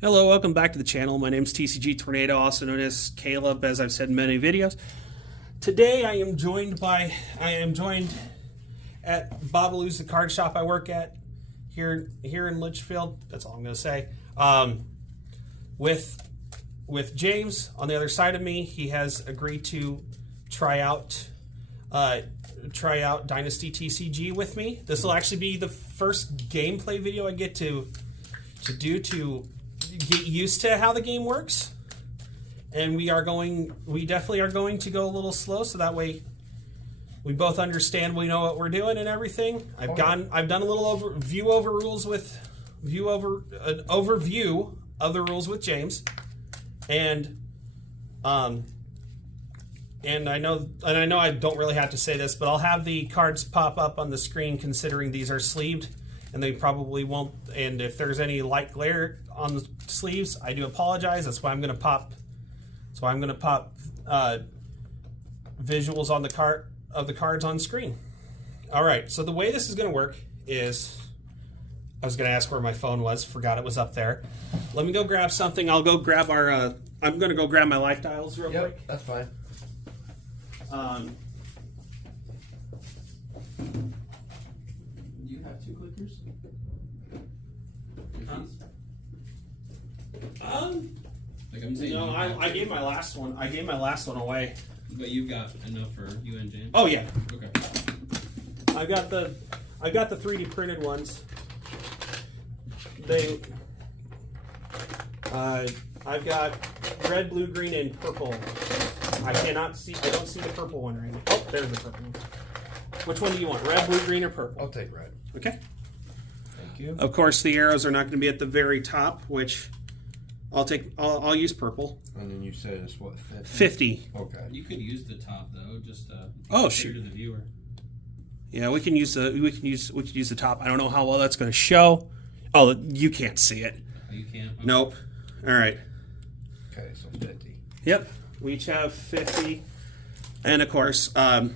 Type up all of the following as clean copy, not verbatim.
Hello, welcome back to the channel. My name is TCG Tornado, also known as Caleb, as I've said in many videos. Today I am joined at Babaloo's, the card shop I work at here in Litchfield. That's all I'm going to say. With James on the other side of me. He has agreed to try out Dynasty TCG with me. This will actually be the first gameplay video I get to do to get used to how the game works, and we definitely are going to go a little slow, so that way we both understand, we know what we're doing and everything. I've done a little overview of the rules with James, and I know I don't really have to say this, but I'll have the cards pop up on the screen considering these are sleeved, and they probably won't, and if there's any light glare on the sleeves, I do apologize. That's why I'm going to pop visuals on the cards on screen. All right, so the way this is going to work is, I was going to ask where my phone was, forgot it was up there. Let me go grab something. I'll go grab our I'm going to go grab my life dials real quick. That's fine. You have two clickers? Like I'm saying. No, I gave my last one. I gave my last one away. But you've got enough for you and James? Oh yeah. Okay. I've got the 3D printed ones. I've got red, blue, green, and purple. I don't see the purple one right now. Oh, there's the purple one. Which one do you want? Red, blue, green, or purple? I'll take red. Okay. Thank you. Of course, the arrows are not going to be at the very top, which I'll use purple. And then you said it's what, 50. Okay. You could use the top though, just oh, to shoot. the viewer. Yeah, we can use the top. I don't know how well that's going to show. Oh, you can't see it. Oh, you can't? Okay. Nope. All right. Okay, so 50. Yep. We each have 50, and of course, the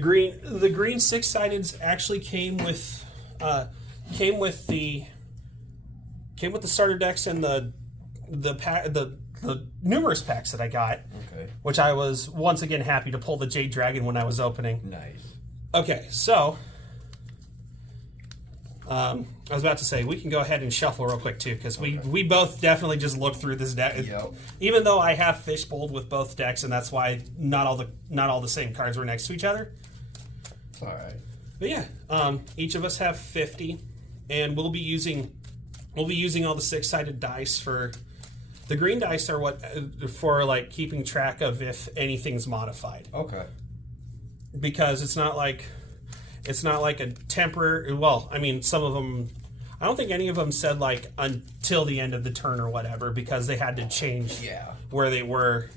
green six-sideds actually came with the starter decks and the numerous packs that I got. Okay. Which I was once again happy to pull the Jade Dragon when I was opening. Nice. Okay, so I was about to say we can go ahead and shuffle real quick too, because we both definitely just looked through this deck. Yep. Even though I have fishbowled with both decks, and that's why not all the same cards were next to each other. It's all right. But yeah, each of us have 50, and we'll be using all the six-sided dice. For the green dice are what for like keeping track of if anything's modified. Okay. Because it's not like a temporary. Well, I mean, some of them. I don't think any of them said like until the end of the turn or whatever, because they had to change where they were.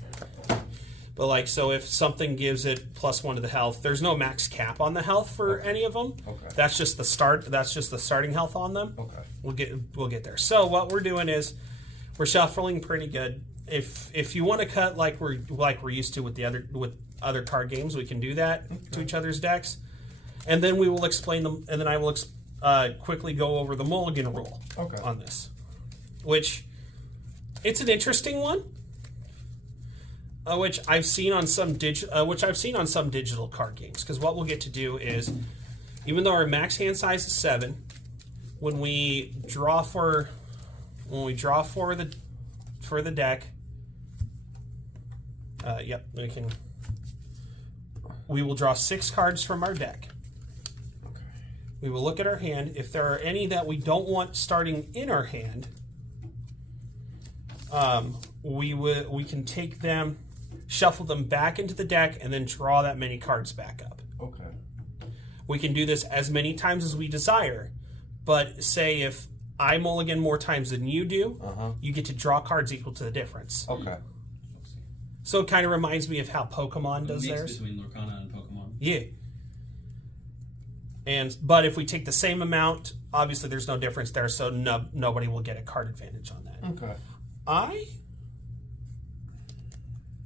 But like, so if something gives it +1 to the health, there's no max cap on the health for any of them. Okay. That's just the start. That's just the starting health on them. Okay. We'll get there. So what we're doing is we're shuffling pretty good. If you want to cut like we're used to with other card games, we can do that to each other's decks, and then we will explain them, and then I will quickly go over the mulligan rule on this, which it's an interesting one, which I've seen on some digital card games. Because what we'll get to do is, even though our max hand size is 7, when we draw for the deck, we will draw 6 cards from our deck. Okay. We will look at our hand. If there are any that we don't want starting in our hand, we can take them, shuffle them back into the deck, and then draw that many cards back up. Okay. We can do this as many times as we desire, but say if I mulligan more times than you do, you get to draw cards equal to the difference. Okay. So it kind of reminds me of how Pokemon does theirs. Between Lorcana and Pokemon. Yeah. But if we take the same amount, obviously there's no difference there, so nobody will get a card advantage on that. Okay.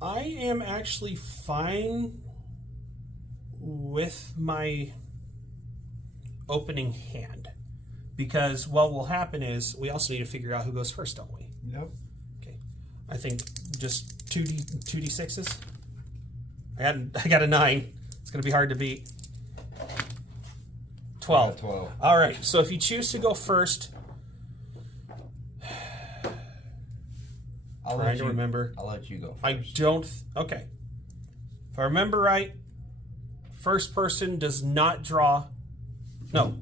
I am actually fine with my opening hand. Because what will happen is we also need to figure out who goes first, don't we? Yep. Okay. I think just 2d6s. I got a 9. It's going to be hard to beat. 12. 12. All right. So if you choose to go first, trying to remember. I'll let you go first. I don't. Okay. If I remember right, first person does not draw. No.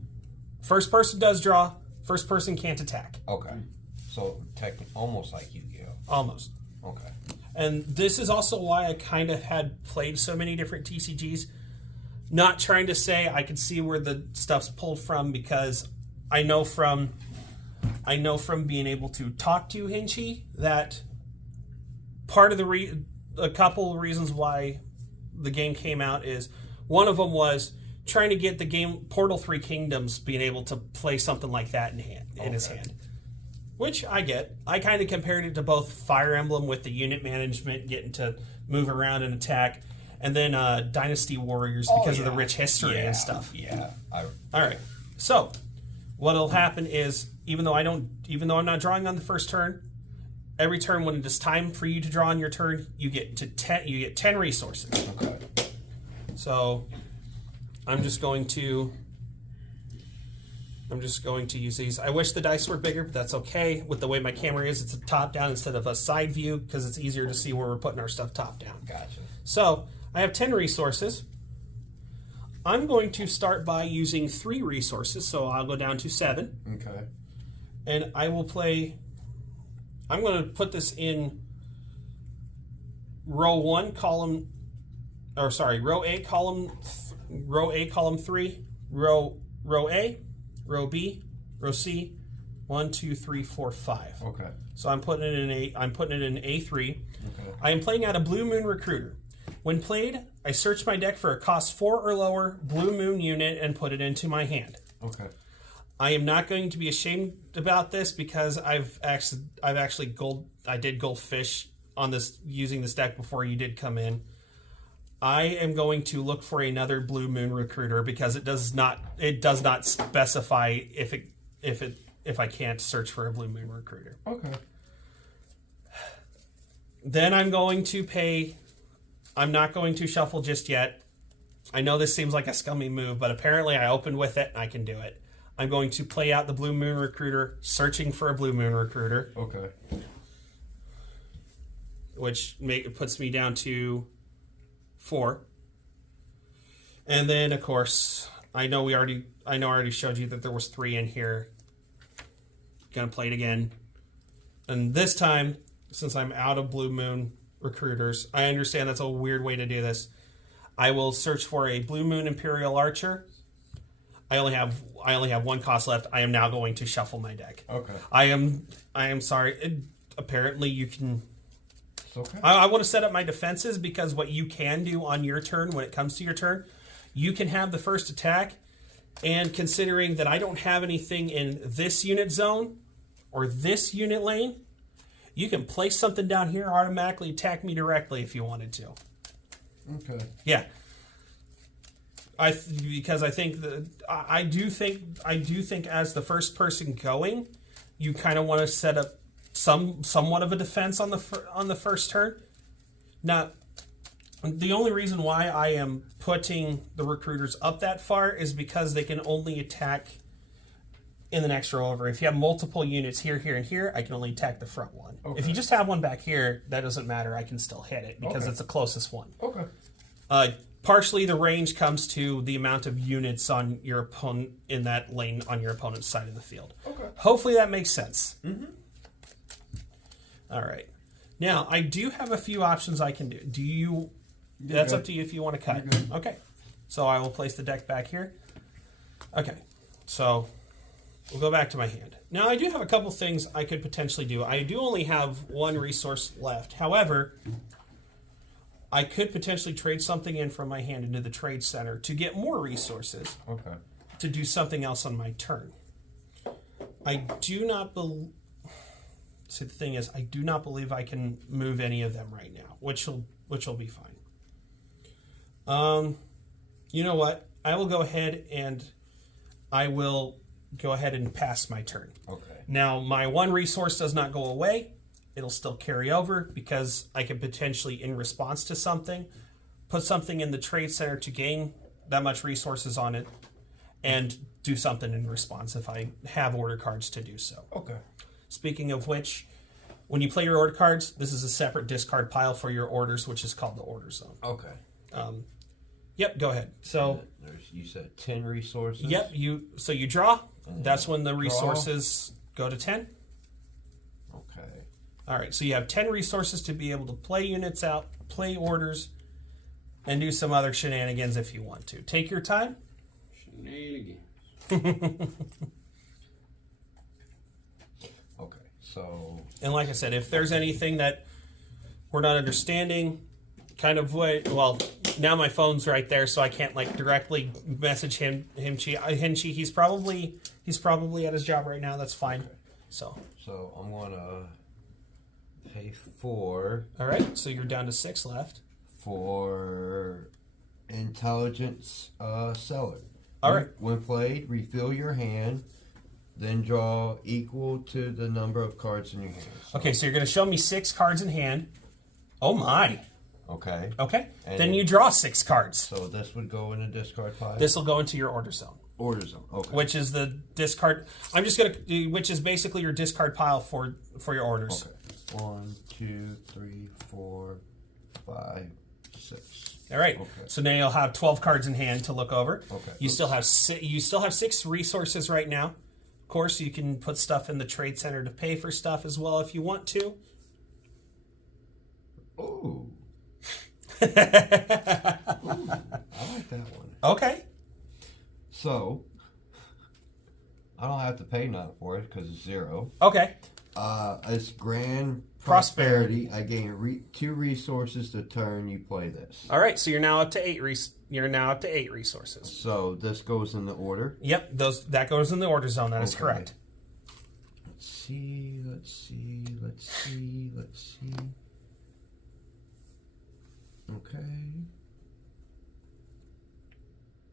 First person does draw. First person can't attack. Okay. So technically, almost like Yu-Gi-Oh. Almost. Okay. And this is also why I kind of had played so many different TCGs. Not trying to say I could see where the stuff's pulled from, because I know from being able to talk to Hinchi that part of a couple of reasons why the game came out is one of them was trying to get the game Portal 3 Kingdoms being able to play something like that in his hand. Which I get. I kind of compared it to both Fire Emblem with the unit management, getting to move around and attack, and then Dynasty Warriors because of the rich history and stuff. Yeah. All right. So what'll happen is even though I'm not drawing on the first turn, every turn when it is time for you to draw on your turn, you get 10 resources. Okay. So I'm just going to use these. I wish the dice were bigger, but that's okay. With the way my camera is, it's a top down instead of a side view because it's easier to see where we're putting our stuff top down. Gotcha. So I have 10 resources. I'm going to start by using 3 resources, so I'll go down to 7. Okay. And I will play. I'm going to put this in row A, column 3, row A, row B, row C, 1, 2, 3, 4, 5. Okay. So I'm putting it in A3. Okay. I am playing out a Blue Moon Recruiter. When played, I search my deck for a cost 4 or lower Blue Moon unit and put it into my hand. Okay. I am not going to be ashamed about this because I did goldfish on this using this deck before you did come in. I am going to look for another Blue Moon Recruiter because it does not specify if I can't search for a Blue Moon Recruiter. Okay. Then I'm going to pay. I'm not going to shuffle just yet. I know this seems like a scummy move, but apparently I opened with it and I can do it. I'm going to play out the Blue Moon Recruiter, searching for a Blue Moon Recruiter. Okay. Which puts me down to 4. And then, of course, I already showed you that there was 3 in here. Gonna play it again. And this time, since I'm out of Blue Moon Recruiters, I understand that's a weird way to do this. I will search for a Blue Moon Imperial Archer. I only have 1 cost left. I am now going to shuffle my deck. Okay. I am sorry. Apparently you can. It's okay. I want to set up my defenses because what you can do on your turn when it comes to your turn, you can have the first attack, and considering that I don't have anything in this unit zone or this unit lane, you can place something down here, automatically attack me directly if you wanted to. Okay. Yeah. Because I think I do think as the first person going, you kind of want to set up somewhat of a defense on the first turn. Now, the only reason why I am putting the recruiters up that far is because they can only attack in the next row over. If you have multiple units here, here, and here, I can only attack the front one. Okay. If you just have one back here, that doesn't matter. I can still hit it because it's the closest one. Okay. Partially, the range comes to the amount of units on your opponent in that lane on your opponent's side of the field. Okay. Hopefully that makes sense. Mm-hmm. All right. Now, I do have a few options I can do. That's up to you if you want to cut. Okay. So I will place the deck back here. Okay. So we'll go back to my hand. Now, I do have a couple things I could potentially do. I do only have 1 resource left. However, I could potentially trade something in from my hand into the trade center to get more resources. Okay. To do something else on my turn. I do not believe. See, the thing is, I do not believe I can move any of them right now, which will be fine. You know what? I will go ahead and pass my turn. Okay. Now, my 1 resource does not go away. it'll still carry over because I can potentially, in response to something, put something in the trade center to gain that much resources on it and do something in response if I have order cards to do so. Okay. Speaking of which, when you play your order cards, this is a separate discard pile for your orders, which is called the order zone. Okay. Yep, go ahead. So You said 10 resources? yep, you draw. That's when the resources go to 10. Okay. All right, so you have 10 resources to be able to play units out, play orders, and do some other shenanigans if you want to. Take your time. Shenanigans. Okay, so... And like I said, if there's anything that we're not understanding, kind of what, well, now my phone's right there, so I can't like directly message Hinchi. He's probably at his job right now. That's fine. Okay. So I'm gonna pay 4 all right, so you're down to 6 left. for intelligence seller. All right. When played, refill your hand, then draw equal to the number of cards in your hand. Okay, so you're going to show me 6 cards in hand. Oh my. Okay. Okay. And then you draw 6 cards. So this would go in a discard pile? This will go into your order zone. Order zone. Okay. Which is the discard. I'm just going to do, which is basically your discard pile for your orders. Okay. 1, 2, 3, 4, 5, 6. All right. Okay. So now you'll have 12 cards in hand to look over. Okay. You still have 6 resources right now. Of course, you can put stuff in the trade center to pay for stuff as well if you want to. Ooh. I like that one. Okay. So, I don't have to pay nothing for it because it's 0. Okay. It's grand Prosperity. prosperity. I gain 2 resources to turn you play this. All right. So you're now up to 8. You're now up to 8 resources. So this goes in the order. Yep. That goes in the order zone. That is Okay. correct. Let's see. Okay.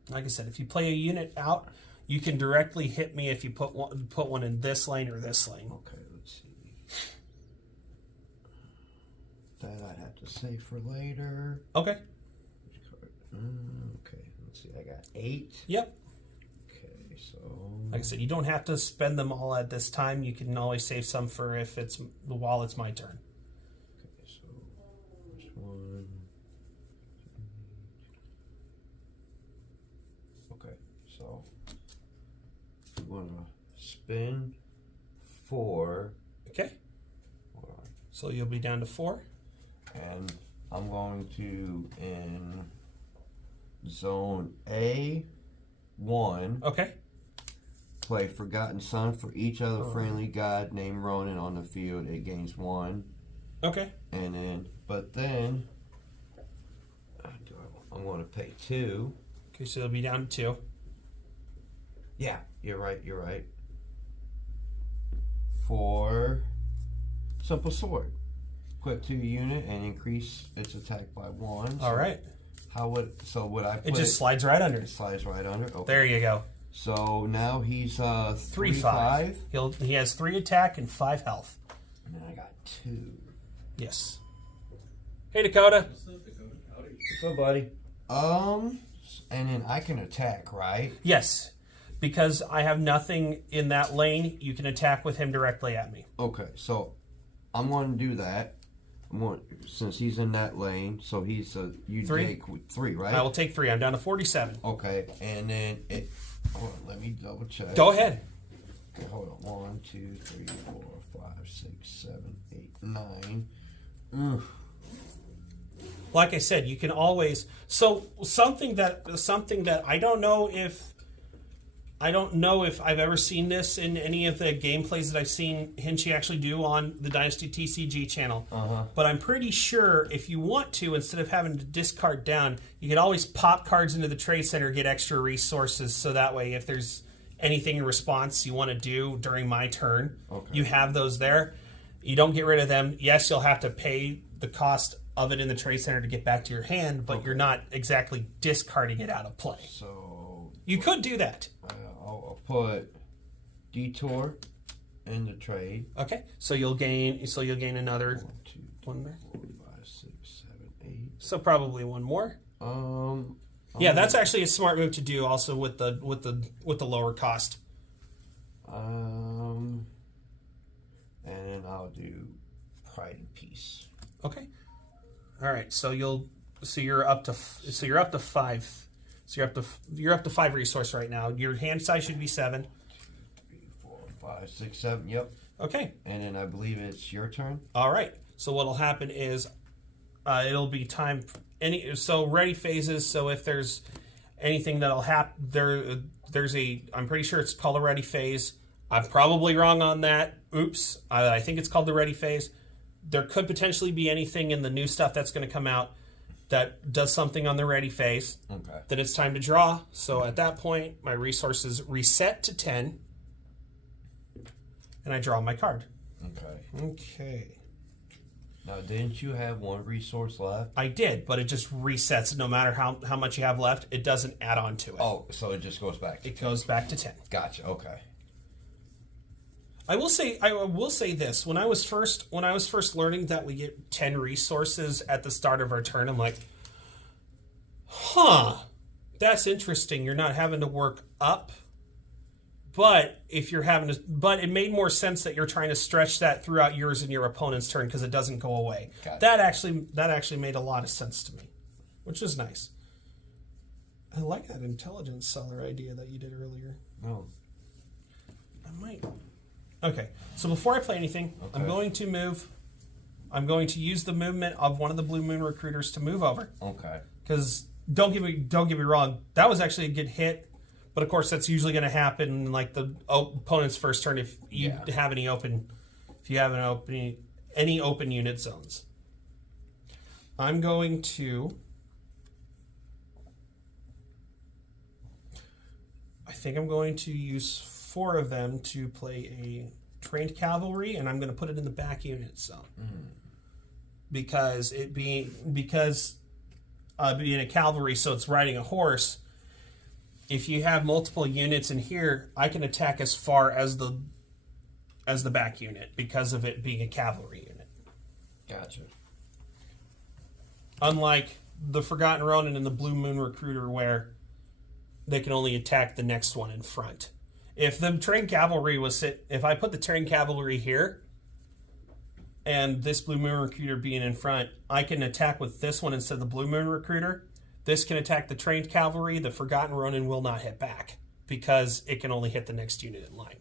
Like I said, if you play a unit out, you can directly hit me if you put one in this lane or this lane. Okay, let's see. That I'd have to save for later. Okay. Okay, let's see. I got 8. Yep. Okay, so... Like I said, you don't have to spend them all at this time. You can always save some for if it's while it's my turn. Okay, so... Which one? Okay, so... I'm going to spin 4. Okay. Hold on. So you'll be down to 4. And I'm going to, in zone A1, Okay. play Forgotten Son for each other friendly god named Ronan on the field. It gains 1. Okay. And then, but then, I'm going to pay 2. Okay, so you'll be down to 2. Yeah, you're right. For Simple Sword. Equip to a unit and increase its attack by 1. All right. Would I put It just slides right under. It slides right under. Okay. There you go. So now he's 3/5. He has 3 attack and 5 health. And then I got 2. Yes. Hey Dakota. What's up, Dakota? Howdy. What's up, buddy? And then I can attack, right? Yes. Because I have nothing in that lane, you can attack with him directly at me. Okay, so I'm going to do that. Since he's in that lane, so he's you 3? take 3, right? I will take 3. I'm down to 47. Okay, and then hold on, let me double check. Go ahead. Okay, hold on. 1, 2, 3, 4, 5, 6, 7, 8, 9. Oof. Like I said, you can always something that I don't know if I've ever seen this in any of the gameplays that I've seen Hinchi actually do on the Dynasty TCG channel. But I'm pretty sure if you want to, instead of having to discard down, you can always pop cards into the trade center, get extra resources, so that way if there's anything in response you want to do during my turn, you have those there. You don't get rid of them. Yes, you'll have to pay the cost of it in the trade center to get back to your hand, but you're not exactly discarding it out of play. So You could do that. I'll put Detour in the trade. Okay, so you'll gain another 1, 2, 3, one there. 4, 5, 6, 7, 8. So probably one more. Yeah, that's actually a smart move to do. Also with the lower cost. And then I'll do Pride and Peace. Okay. All right. So you're up to 5. So you're up to 5 resource right now. Your hand size should be 7. 2, 3, 4, 5, 6, 7. Yep. Okay. And then I believe it's your turn. All right. So what'll happen is it'll be time ready phases. So if there's anything that'll happen I'm pretty sure it's called a ready phase. I'm probably wrong on that. Oops. I think it's called the ready phase. There could potentially be anything in the new stuff that's going to come out that does something on the ready phase. Okay. Then it's time to draw. So at that point, my resources reset to 10. And I draw my card. Okay. Okay. Now, didn't you have 1 resource left? I did, but it just resets no matter how much you have left. It doesn't add on to it. Oh, so it just goes back to It goes back to 10. Gotcha. Okay. I will say this. When I was first learning that we get 10 resources at the start of our turn, I'm like, that's interesting. You're not having to work up. But it made more sense that you're trying to stretch that throughout yours and your opponent's turn because it doesn't go away. Gotcha. That actually made a lot of sense to me, which is nice. I like that intelligence seller idea that you did earlier. Oh. I might. Okay, so before I play anything, Okay. I'm going to move. I'm going to use the movement of one of the Blue Moon recruiters to move over. Okay. Because don't get me wrong, that was actually a good hit. But of course, that's usually going to happen in like the opponent's first turn if you have any open unit zones. I'm going to. I think I'm going to use 4 of them to play a trained cavalry, and I'm going to put it in the back unit zone because being a cavalry, so it's riding a horse. If you have multiple units in here, I can attack as far as the back unit because of it being a cavalry unit. Gotcha. Unlike the Forgotten Ronin and the Blue Moon Recruiter, where they can only attack the next one in front. If the trained cavalry if I put the trained cavalry here, and this Blue Moon Recruiter being in front, I can attack with this one instead of the Blue Moon Recruiter. This can attack the trained cavalry. The Forgotten Ronin will not hit back because it can only hit the next unit in line.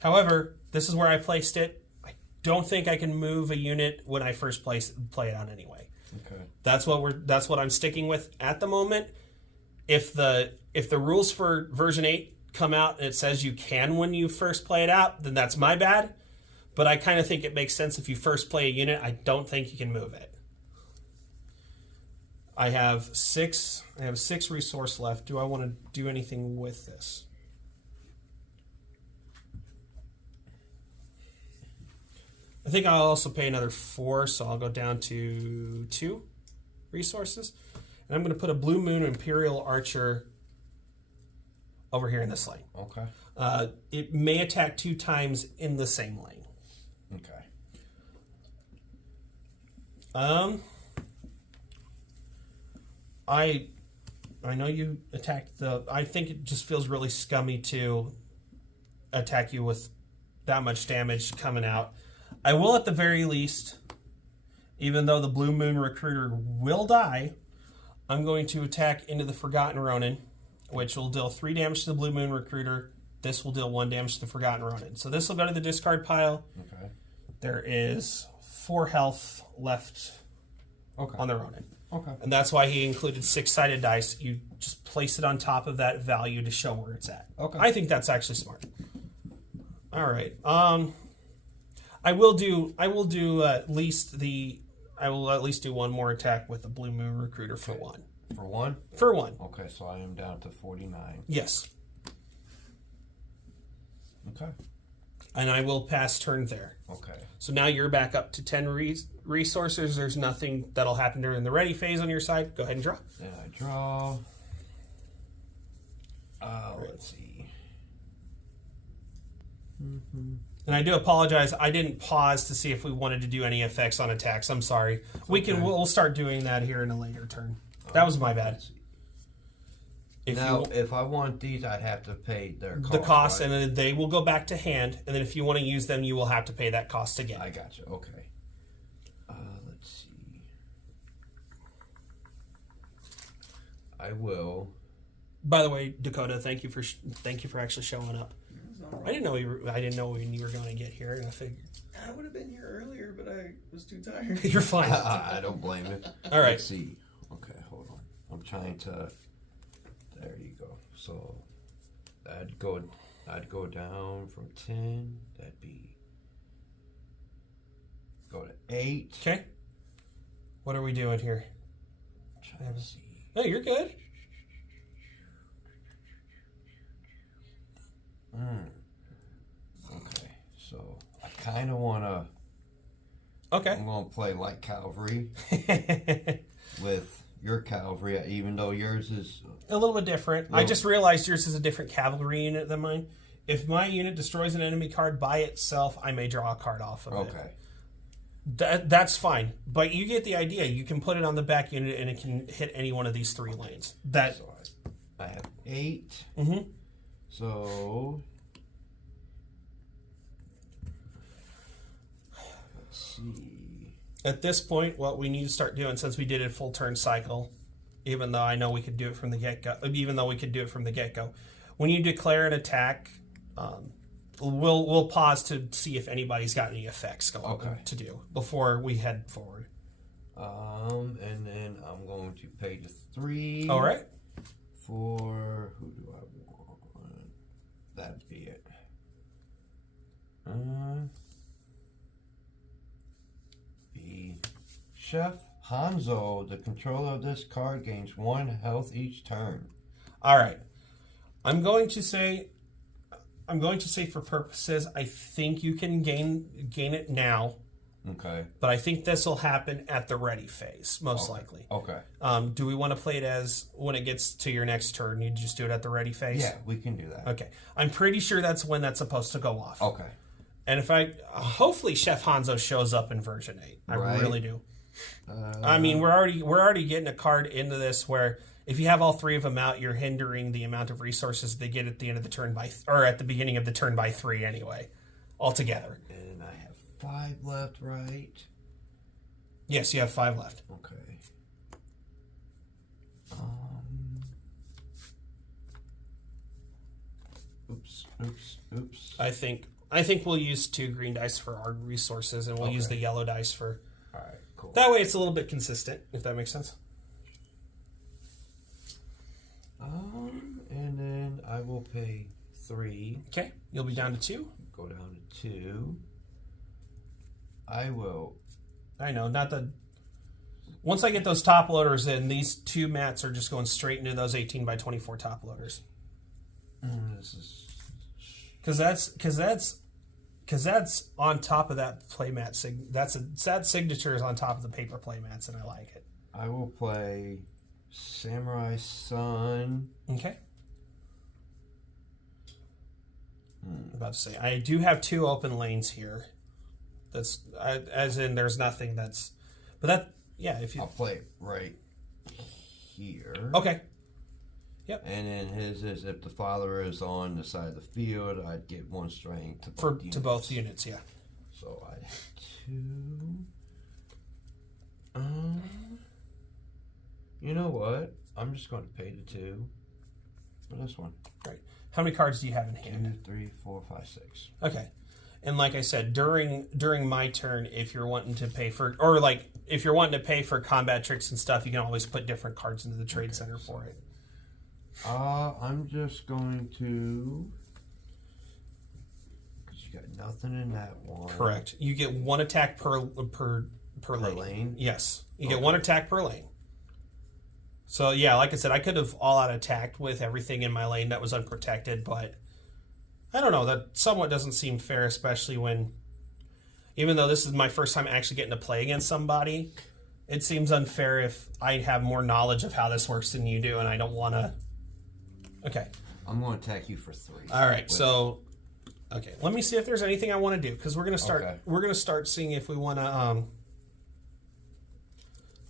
However, this is where I placed it. I don't think I can move a unit when I first play it on anyway. Okay. That's what I'm sticking with at the moment. If the rules for version 8 come out and it says you can when you first play it out, then that's my bad. But I kind of think it makes sense if you first play a unit. I don't think you can move it. I have 6 resource left. Do I want to do anything with this? I think I'll also pay another 4, so I'll go down to 2 resources. And I'm going to put a Blue Moon Imperial Archer over here in this lane. Okay. It may attack 2 times in the same lane. Okay. I know you attacked I think it just feels really scummy to attack you with that much damage coming out. I will at the very least, even though the Blue Moon Recruiter will die, I'm going to attack into the Forgotten Ronin, which will deal 3 damage to the Blue Moon Recruiter. This will deal 1 damage to the Forgotten Ronin. So this will go to the discard pile. Okay. There is 4 health left on the Ronin. Okay. And that's why he included 6-sided dice. You just place it on top of that value to show where it's at. Okay. I think that's actually smart. All right. I will at least do one more attack with the Blue Moon Recruiter for 1. For 1? For 1. Okay, so I am down to 49. Yes. Okay. And I will pass turn there. Okay. So now you're back up to 10 resources. There's nothing that'll happen during the ready phase on your side. Go ahead and draw. Then I draw. Let's see. And I do apologize. I didn't pause to see if we wanted to do any effects on attacks. I'm sorry. We'll start doing that here in a later turn. That was my bad. If I want these, I'd have to pay their cost. The cost, right? and then they will go back to hand. And then if you want to use them, you will have to pay that cost again. I got you. Okay. Let's see. I will. By the way, Dakota, thank you for actually showing up. I didn't know I didn't know when you were going to get here, and I figured I would have been here earlier, but I was too tired. you're fine. I don't blame it. All right. Let's see. Okay, hold on. I'm trying to. There you go. So I'd go down from 10. That'd be go to 8. Okay. What are we doing here? Trying to see. No, you're good. Okay, so I kind of want to. Okay. I'm going to play light cavalry with your cavalry, even though yours is A little bit different. I just realized yours is a different cavalry unit than mine. If my unit destroys an enemy card by itself, I may draw a card off of it. okay. That's fine. But you get the idea. You can put it on the back unit and it can hit any one of these 3 lanes. So I have 8. Mm-hmm. So let's see. At this point, what we need to start doing, since we did a full turn cycle, even though I know we could do it from the get-go, when you declare an attack, we'll pause to see if anybody's got any effects to do before we head forward. And then I'm going to pay the 3. All right. For who do I want? That'd be it. Be Chef Hanzo. The controller of this card gains 1 health each turn. All right. I'm going to say for purposes, I think you can gain it now. Okay. But I think this will happen at the ready phase, most likely. Okay. Do we want to play it as when it gets to your next turn, you just do it at the ready phase? Yeah, we can do that. Okay. I'm pretty sure that's when that's supposed to go off. Okay. And hopefully Chef Hanzo shows up in version 8. I really do. I mean, we're already getting a card into this where if you have all 3 of them out, you're hindering the amount of resources they get at the end of the turn or at the beginning of the turn by 3 anyway, altogether. And I have 5 left, right? Yes, you have 5 left. Okay. Oops. I think we'll use 2 green dice for our resources, and we'll use the yellow dice for. All right, cool. That way, it's a little bit consistent, if that makes sense. And then I will pay 3. Okay, you'll be down to 2. Go down to 2. I will. I know, not the. Once I get those top loaders in, these 2 mats are just going straight into those 18 by 24 top loaders. This is. Because that's on top of that playmat. That signature is on top of the paper playmats, and I like it. I will play Samurai Sun. Okay. I'm about to say I do have 2 open lanes here. As in there's nothing that's, but that if you. I'll play it right here. Okay. Yep. And then his is if the father is on the side of the field, I'd get 1 strength to both units. Yeah. So I have 2. You know what? I'm just going to pay the 2 for this one. Right. How many cards do you have in hand? 2, 3, 4, 5, 6. Okay. And like I said, during my turn, if you're wanting to pay for combat tricks and stuff, you can always put different cards into the trade center for it. I'm just going to, because you got nothing in that one. Correct. You get 1 attack per lane. Yes, you get 1 attack per lane. So yeah, like I said, I could have all out attacked with everything in my lane that was unprotected, but I don't know. That somewhat doesn't seem fair, especially when, even though this is my first time actually getting to play against somebody, it seems unfair if I have more knowledge of how this works than you do, and I don't want to. Okay. I'm going to attack you for 3. All right. So Okay, let me see if there's anything I want to do because we're gonna start. Okay. We're gonna start seeing if we want to.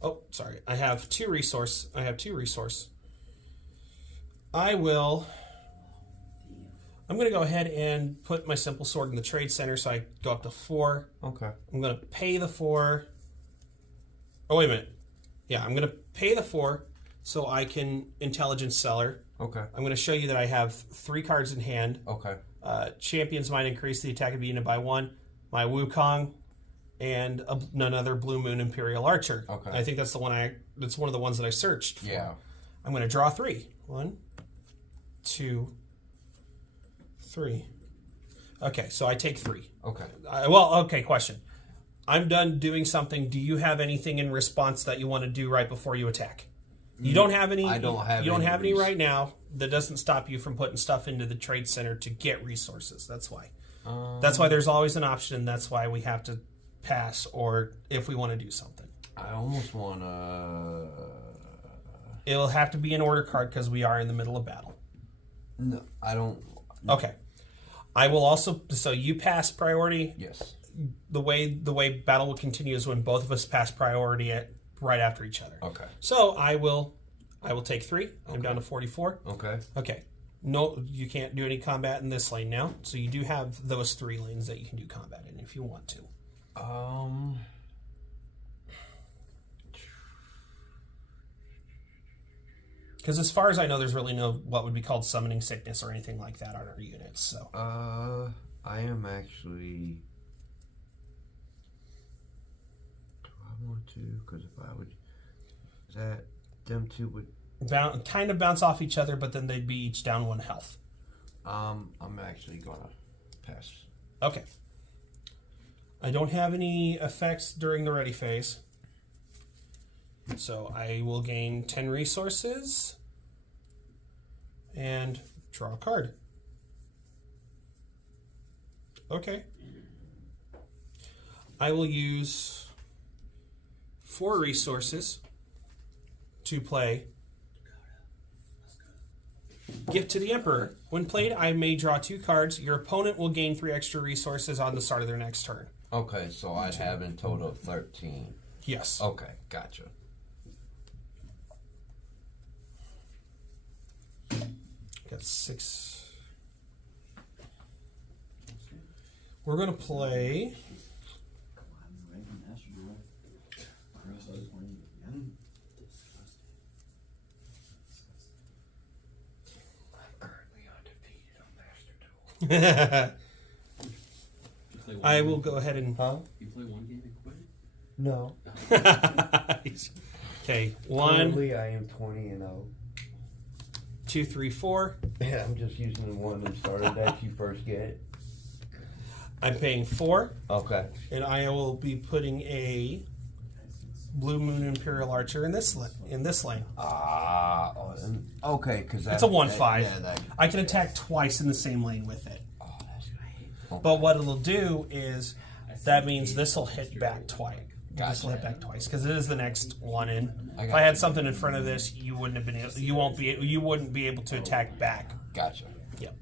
Oh, sorry. I have two resource. I will. I'm gonna go ahead and put my simple sword in the trade center, so I go up to 4. Okay. I'm gonna pay the 4. Oh wait a minute. Yeah, I'm gonna pay the 4 so I can intelligence seller. Okay. I'm gonna show you that I have 3 cards in hand. Okay. Champions might increase the attack of the unit by 1. My Wukong, and another Blue Moon Imperial Archer. Okay. I think that's the one that's one of the ones that I searched for. Yeah. I'm going to draw 3. 1, 2, 3. Okay, so I take 3. Okay. Okay, question. I'm done doing something. Do you have anything in response that you want to do right before you attack? You don't have any. I don't have. You don't any have any right now. That doesn't stop you from putting stuff into the trade center to get resources. That's why. That's why there's always an option. That's why we have to pass, or if we want to do something. I almost want to. It'll have to be an order card because we are in the middle of battle. No, I don't. Okay. I will also. So you pass priority. Yes. The way battle will continue is when both of us pass priority right after each other. Okay. So I will take 3. I'm down to 44. Okay. Okay. No, you can't do any combat in this lane now. So you do have those 3 lanes that you can do combat in if you want to. Because as far as I know, there's really no what would be called summoning sickness or anything like that on our units. So I am actually. Do I want to? Because if I would, that them two would kind of bounce off each other, but then they'd be each down 1 health. I'm actually gonna pass. Okay. I don't have any effects during the ready phase. So I will gain 10 resources and draw a card. Okay. I will use 4 resources to play Gift to the Emperor. When played, I may draw 2 cards. Your opponent will gain 3 extra resources on the start of their next turn. Okay, so I have in total 13. Yes. Okay, gotcha. Got 6. We're going to play... I will go ahead and... You play one game and quit? No. Okay, 1, Currently, I am 20-0. 2, 3, 4. Yeah, I'm just using the one that started that you first get. I'm paying 4. Okay. And I will be putting a Blue Moon Imperial Archer in this lane. Okay, because It's a 1/5. Yeah, I can attack twice in the same lane with it. Oh, that's great. Okay. But what it'll do is that means this will hit back twice. Gotcha. This will hit back twice because it is the next one in. I If I had something in front of this, you wouldn't have been able. You wouldn't be able to attack back. Gotcha. Yep.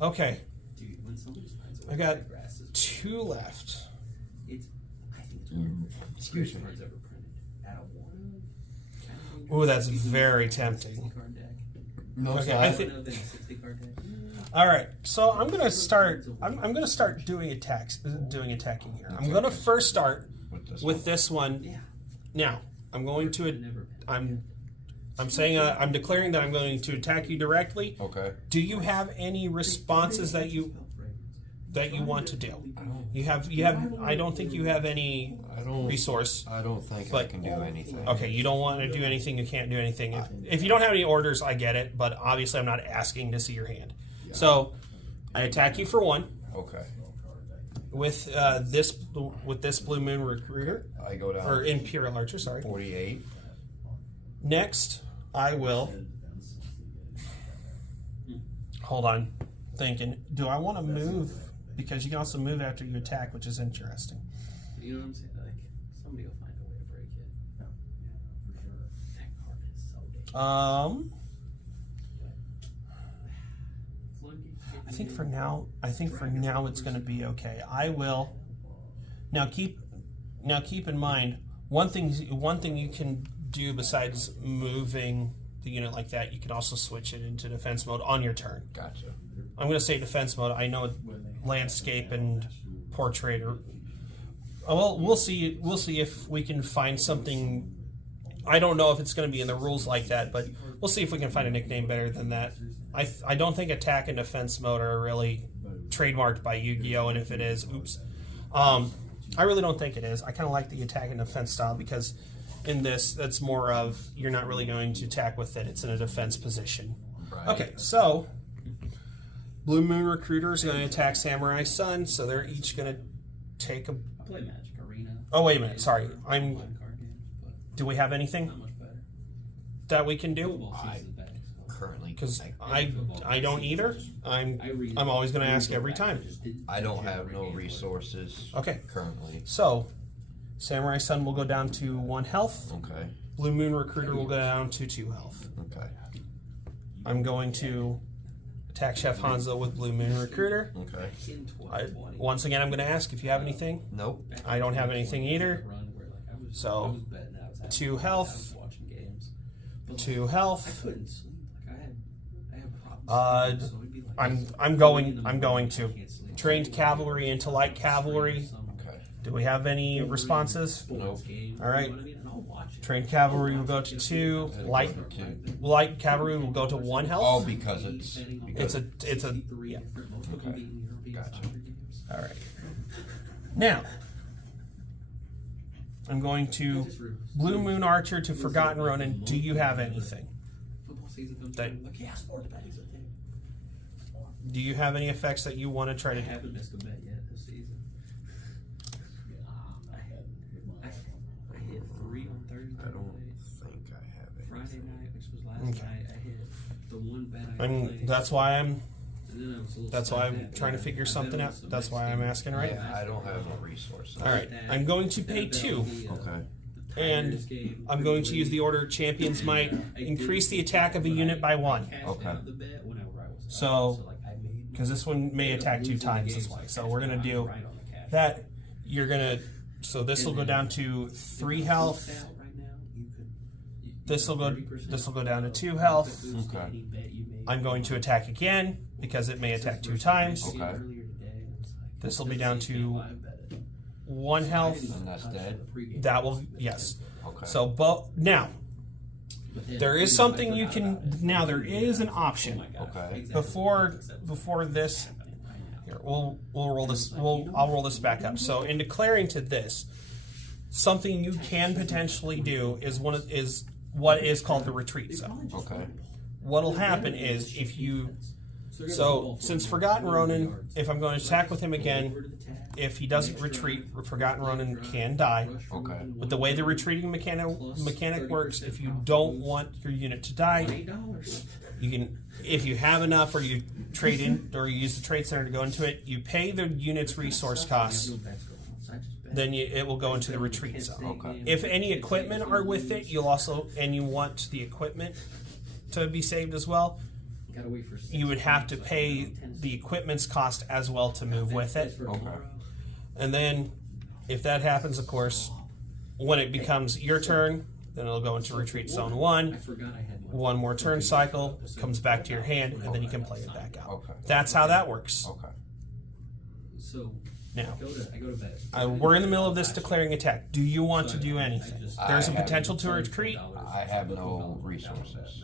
Okay. Dude, when somebody finds a I got red grass is 2 left. I think it's one of the Excuse me. cards ever printed. Out of one. Ooh, that's very tempting. Card deck. No, Okay, it's I not. think. 60 card deck. All right, so I'm gonna start. I'm gonna start doing attacking here. I'm gonna first start with this one. Yeah. Now I'm going to. I'm saying I'm declaring that I'm going to attack you directly. Okay. Do you have any responses that you want to do? You have. I don't think you have any resource. I don't think I can do anything. Okay, you don't want to do anything. You can't do anything. If you don't have any orders, I get it. But obviously, I'm not asking to see your hand. So I attack you for 1 Okay. with this Blue Moon Recruiter I go down. or Imperial Archer. Sorry. 48. Next, I will. Hold on, thinking. Do I want to move? Because you can also move after you attack, which is interesting. You know what I'm saying? Like, somebody will find a way to break it. That card is so dangerous. I think for now it's going to be okay. I will now keep in mind one thing you can do besides moving the unit like that. You can also switch it into defense mode on your turn. Gotcha. I'm going to say defense mode. I know landscape and portrait are. Well, we'll see. We'll see if we can find something. I don't know if it's going to be in the rules like that, but we'll see if we can find a nickname better than that. I don't think attack and defense mode are really trademarked by Yu-Gi-Oh! And if it is, oops. I really don't think it is. I kind of like the attack and defense style because in this, that's more of you're not really going to attack with it. It's in a defense position. Right. Okay, so Blue Moon Recruiter is going to attack Samurai Sun, so they're each going to take a. I play Magic Arena. Oh wait a minute, sorry. Line card games, but Do we have anything not much better. that we can do? Football season's back, so. Currently, Because I don't either. I'm always going to ask every time. I don't have no resources. Okay. Currently. So, Samurai Sun will go down to 1 health. Okay. Blue Moon Recruiter will go down to 2 health. Okay. I'm going to attack Chef Hanzo with Blue Moon Recruiter. Okay. Once again, I'm going to ask if you have anything. Nope. I don't have anything either. So, 2 health. 2 health. I couldn't sleep. Like I had problems. So it'd be like I'm going to trained cavalry into light cavalry. Okay. Do we have any responses? Nope. All right. Trained cavalry will go to 2. Light cavalry will go to 1 health. Oh, because it's yeah. Okay. Gotcha. All right. Now, I'm going to Blue Moon Archer to Forgotten Ronin. Do you have anything? Do you have any effects that you want to try to I do? haven't missed a bet yet this season. I hit 3 on Thursday. I don't think I have it. Friday night, which was last Okay. night, I hit the one bet I played. That's why I'm And then I was a little That's why I'm sad trying to that figure I bet something on out. some That's why I'm Mexican asking, right? Yeah, I don't have no resources. All right. I'm going to pay 2. Okay. And I'm going to use the order Champion's Might. Increase the attack of a unit by 1. Okay. So, because this one may attack 2 times this way. So we're going to do that. You're going to, so this will go down to 3 health. This will go down to 2 health. Okay. I'm going to attack again because it may attack 2 times. Okay. This will be down to 1 health. And that's dead. That will, yes. Okay. So, now, there is something you can, now there is an option. Okay. Before this, here, I'll roll this back up. So in declaring to this, something you can potentially do is what is called the retreat zone. Okay. What'll happen is if you, so since Forgotten Ronin, if I'm going to attack with him again, if he doesn't retreat, Forgotten Ronin can die. Okay. But the way the retreating mechanic works, if you don't want your unit to die, you can, if you have enough, or you trade in, or you use the trade center to go into it, you pay the unit's resource costs. Then it will go into the retreat zone. Okay. If any equipment are with it, you want the equipment to be saved as well. You would have to pay the equipment's cost as well to move with it. Okay. And then, if that happens, of course, when it becomes your turn, then it'll go into retreat zone 1. 1 more turn cycle, comes back to your hand, and then you can play it back out. Okay. That's how that works. Okay. So Now, I go to bed. we're in the middle of this declaring attack. Do you want to do anything? There's a potential to retreat. I have no resources.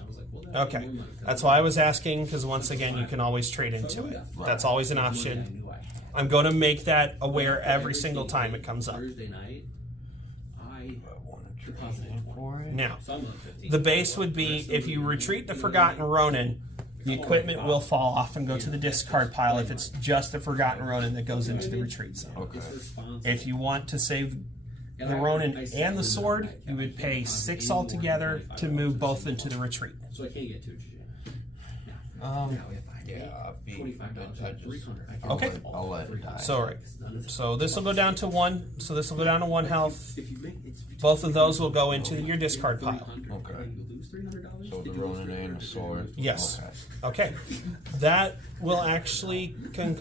Okay. That's why I was asking, because once again, you can always trade into it. That's always an option. I'm going to make that aware every single time it comes up. Thursday night, I want to trade in for it. Now, the base would be, if you retreat the Forgotten Ronin, the equipment will fall off and go to the discard pile if it's just the Forgotten Ronin that goes into the retreat zone. Okay. If you want to save the Ronin and the sword, you would pay 6 altogether to move both into the retreat. So I can't get to it. Yeah, Okay. I'll let it die. So this will go down to 1. So this will go down to 1 health. Both of those will go into your discard pile. Okay. $300. So the Did you lose Ronin and the $300? sword. Yes. Okay. Okay, that will actually.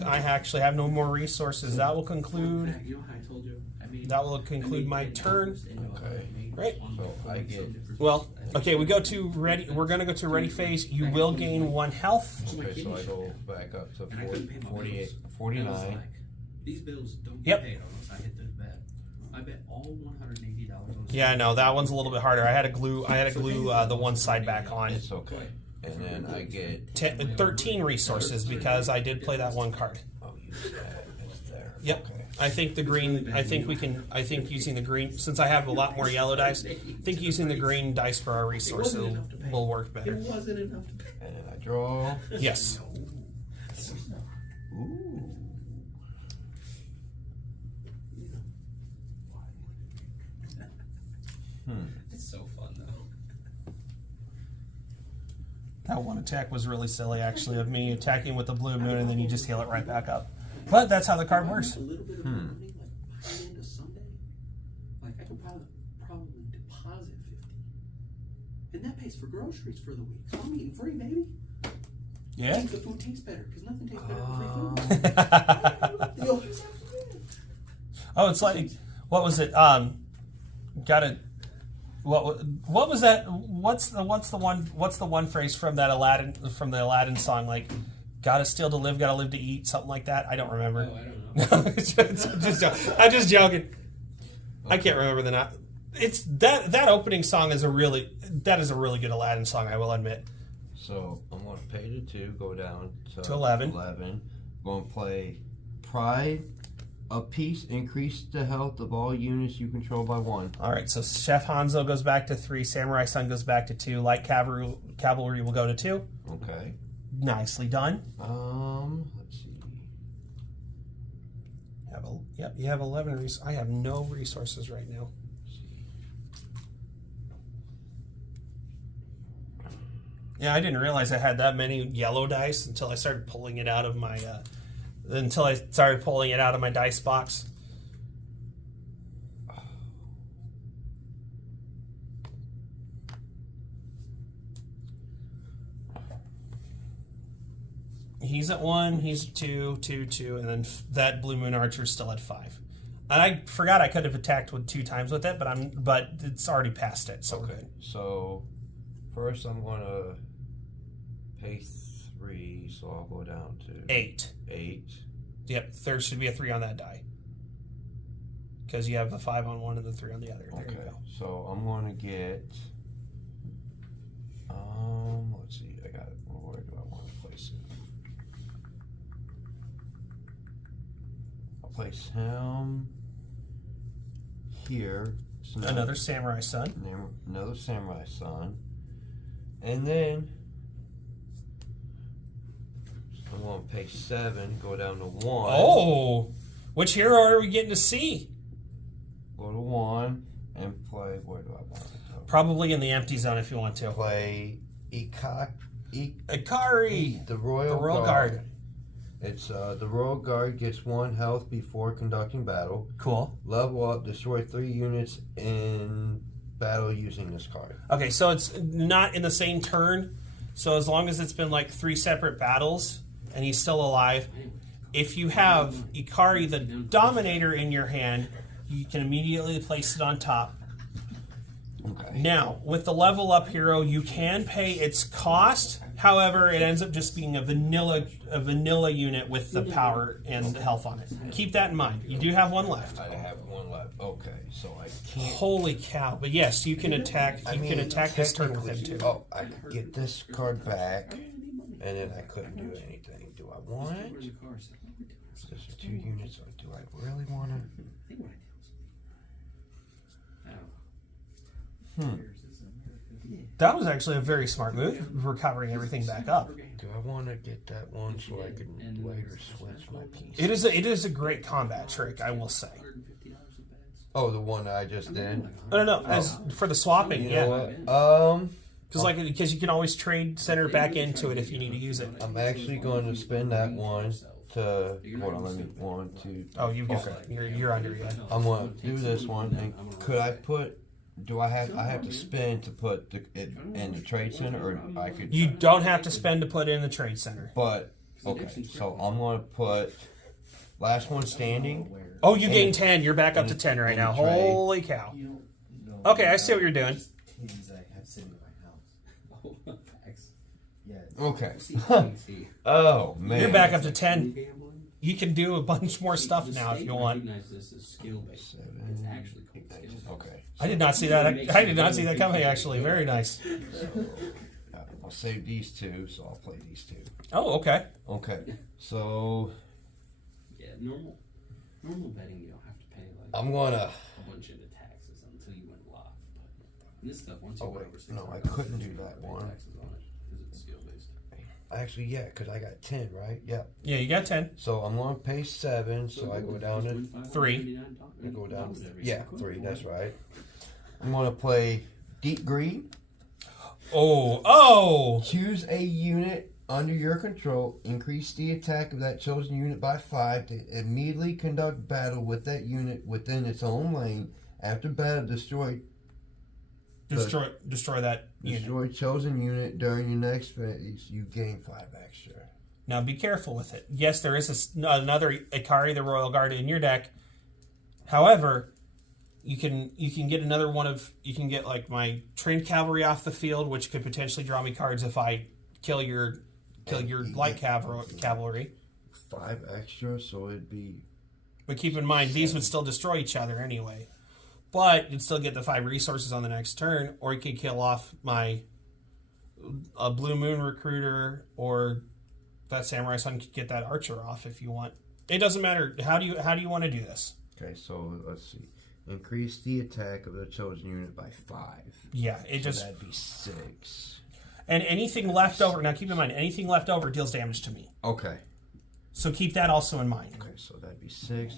I actually have no more resources. That will conclude. Fun fact, you know how I told you? That will conclude my turn. Okay. Right. So I get. Well, okay, we go to ready. We're gonna go to ready phase. You will gain 1 health. Okay, so I go back up to And I couldn't pay my 48, bills. I was 49. like, these bills don't Yep. get paid unless I hit this bet. I bet all $180 on Yeah, no, that one's a little bit harder. I had to glue the one side back on. It's okay. And then I get. 13 resources because I did play that one card. I'll use that. It's there. Yep. Okay. I think the green. I think we can. I think using the green, since I have a lot more yellow dice, I think using the green dice for our resource will work It better. wasn't enough to pay. And then I draw. Yes. Ooh. It's so fun though. That one attack was really silly, actually, of me attacking with the blue moon and then you just heal it right back up. But that's how the card works. A little bit of money, like put it into Sunday, like I could probably deposit 50, and that pays for groceries for the week. So I'm eating free, baby. Yeah. Makes the food taste better because nothing tastes better than free food. You always have to win. Oh, it's like, what was it? What was that? What's the one phrase from that the Aladdin song? Like, gotta steal to live, gotta live to eat, something like that. I don't remember. Oh, I don't know. I'm just joking. I can't remember the not. It's that opening song is a really good Aladdin song. I will admit. So I'm going to pay the 2, go down To 11. 11. Going to play Pride. A piece, increase the health of all units you control by 1. All right, so Chef Hanzo goes back to 3. Samurai Sun goes back to 2. Light Cavalry will go to 2. Okay. Nicely done. Let's see. You have 11 I have no resources right now. Yeah, I didn't realize I had that many yellow dice until I started pulling it out of my dice box. He's at 1, he's at 2, 2, 2, and then that Blue Moon Archer's still at 5. And I forgot I could have attacked with 2 times with it, but it's already past it, so we're good. So first I'm going to pay 3, so I'll go down to 8. 8. Yep, there should be a 3 on that die. Because you have the 5 on one and the 3 on the other. There you Okay, go. so I'm going to get. Let's see. I got it. Where do I want to place it? I'll place him here. So now- Another Samurai Sun. Another Samurai Sun, and then I'm going to pay 7. Go down to 1. Oh, which hero are we getting to see? Go to 1 and play. Where do I want to go? Probably in the empty zone if you want to. Play Ikari, the Royal Guard. It's the Royal Guard gets 1 health before conducting battle. Cool. Level up, destroy 3 units in battle using this card. Okay, so it's not in the same turn. So as long as it's been like 3 separate battles and he's still alive, if you have Ikari the Dominator in your hand, you can immediately place it on top. Okay. Now, with the level up hero, you can pay its cost. However, it ends up just being a vanilla unit with the power and the health on it. Keep that in mind. You do have 1 left. I have 1 left. Okay, so I can't. Holy cow! But yes, you can attack. You can attack this turn with him too. Oh, I could get this card back, and then I couldn't do anything. Do I want it? Those are 2 units. Or do I really want to? That was actually a very smart move, recovering everything back up. Do I want to get that one so I can later switch my piece? It is a great combat trick, I will say. Oh, the one I just did. No, as for the swapping, You yeah. know what? Because you can always trade center back into it if you need to use it. I'm actually going to spend that one to. Hold on, let me 1, 2. Oh, you've got it. You're under it. I'm going to do this one, and could I put do I have to spend to put it in the trade center, or I could? You don't have to spend to put it in the trade center. But okay, so I'm gonna put last one standing. Oh, you gained 10. You're back up to 10 right now. trade. Holy cow. Okay, I see what you're doing. Tins I have sitting in my house. Facts. Yeah. Okay. See, Oh man. You're back up to 10. gambling. You can do a bunch more stuff The now if state you want. recognizes this as skill based. It's actually called skill based. Okay. I did not see that. I did not see that coming, actually. Very nice. So I'll save these two, so I'll play these two. Oh, okay. Okay. So Yeah, normal betting you don't have to pay like I'm gonna. a bunch into taxes until you win a lot. But this stuff once you Oh, go wait. over No, I $600, couldn't you do that pay one. taxes on it because it's skill based. Actually, yeah, because I got 10, right? Yeah. Yeah, you got 10. So I'm gonna pay 7, so I go down to 3. I go down. Yeah, 3. That's right. I'm gonna play Deep Green. Oh. Choose a unit under your control. Increase the attack of that chosen unit by 5 to immediately conduct battle with that unit within its own lane. After battle, destroy Destroy that unit. Destroy chosen unit during your next phase. You gain 5 extra. Now be careful with it. Yes, there is another Ikari, the Royal Guard, in your deck. However, you can get another one of like my trained cavalry off the field, which could potentially draw me cards if I kill your light cavalry. 5 extra, so it'd be. But keep in mind, these would still destroy each other anyway. But you'd still get the 5 resources on the next turn, or you could kill off my Blue Moon Recruiter, or that Samurai Son could get that Archer off if you want. It doesn't matter. How do you want to do this? Okay, so let's see. Increase the attack of the chosen unit by 5. Yeah, That'd be 6. And anything left over. Now keep in mind, anything left over deals damage to me. Okay. So keep that also in mind. Okay, so that'd be 6.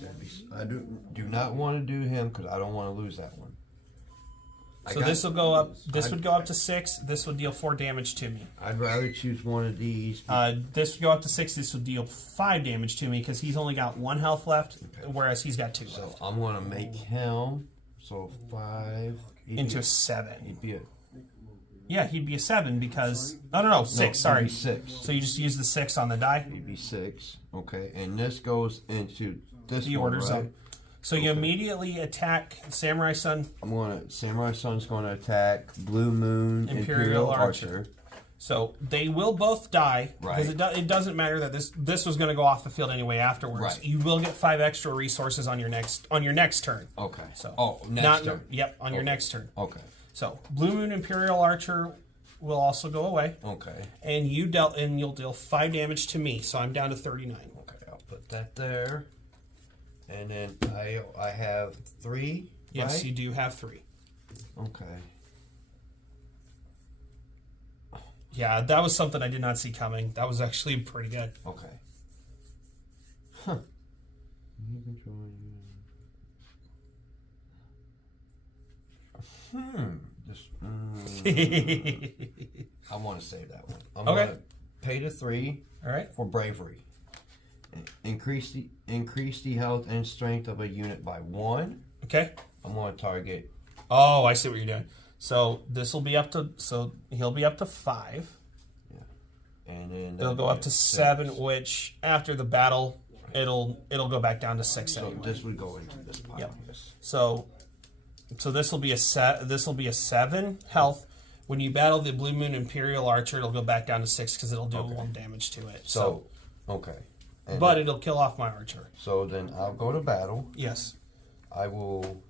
I do not want to do him because I don't want to lose that one. So this will go up. This would go up to 6. This would deal 4 damage to me. I'd rather choose one of these. This would go up to 6. This would deal 5 damage to me because he's only got 1 health left, whereas he's got 2 So left. I'm going to make him, so 5. Into 7. He'd be a. Yeah, he'd be a 7 because... No, 6, sorry. He'd be 6. So you just use the 6 on the die? He'd be 6. Okay, and this goes into this The one, order right? zone. So you immediately attack Samurai Son. Samurai Son's going to attack Blue Moon Imperial Imperial Archer. Archer. So they will both die. Right. Because it doesn't matter that this was going to go off the field anyway afterwards. Right. You will get 5 extra resources on your next turn. Okay. So next turn. Yep, on your next turn. Okay. So Blue Moon Imperial Archer will also go away. Okay. And you'll deal 5 damage to me. So I'm down to 39. Okay, I'll put that there. And then I have 3. Yes, right? you do have 3. Okay. Yeah, that was something I did not see coming. That was actually pretty good. Okay. Huh. Just, I want to save that one. I'm Okay. going to pay the 3 All right. for bravery. Increase the health and strength of a unit by 1. Okay. I'm going to target. Oh, I see what you're doing. So this will be up to. So he'll be up to 5. And then It'll go up to 7, which after the battle, it'll go back down to 6 So anyway. this would go into this pile. Yep. Yes. So this will be a 7 health. When you battle the Blue Moon Imperial Archer, it'll go back down to 6 because it'll do 1 damage to it. So okay. And but then, it'll kill off my archer. so then I'll go to battle. Yes. I will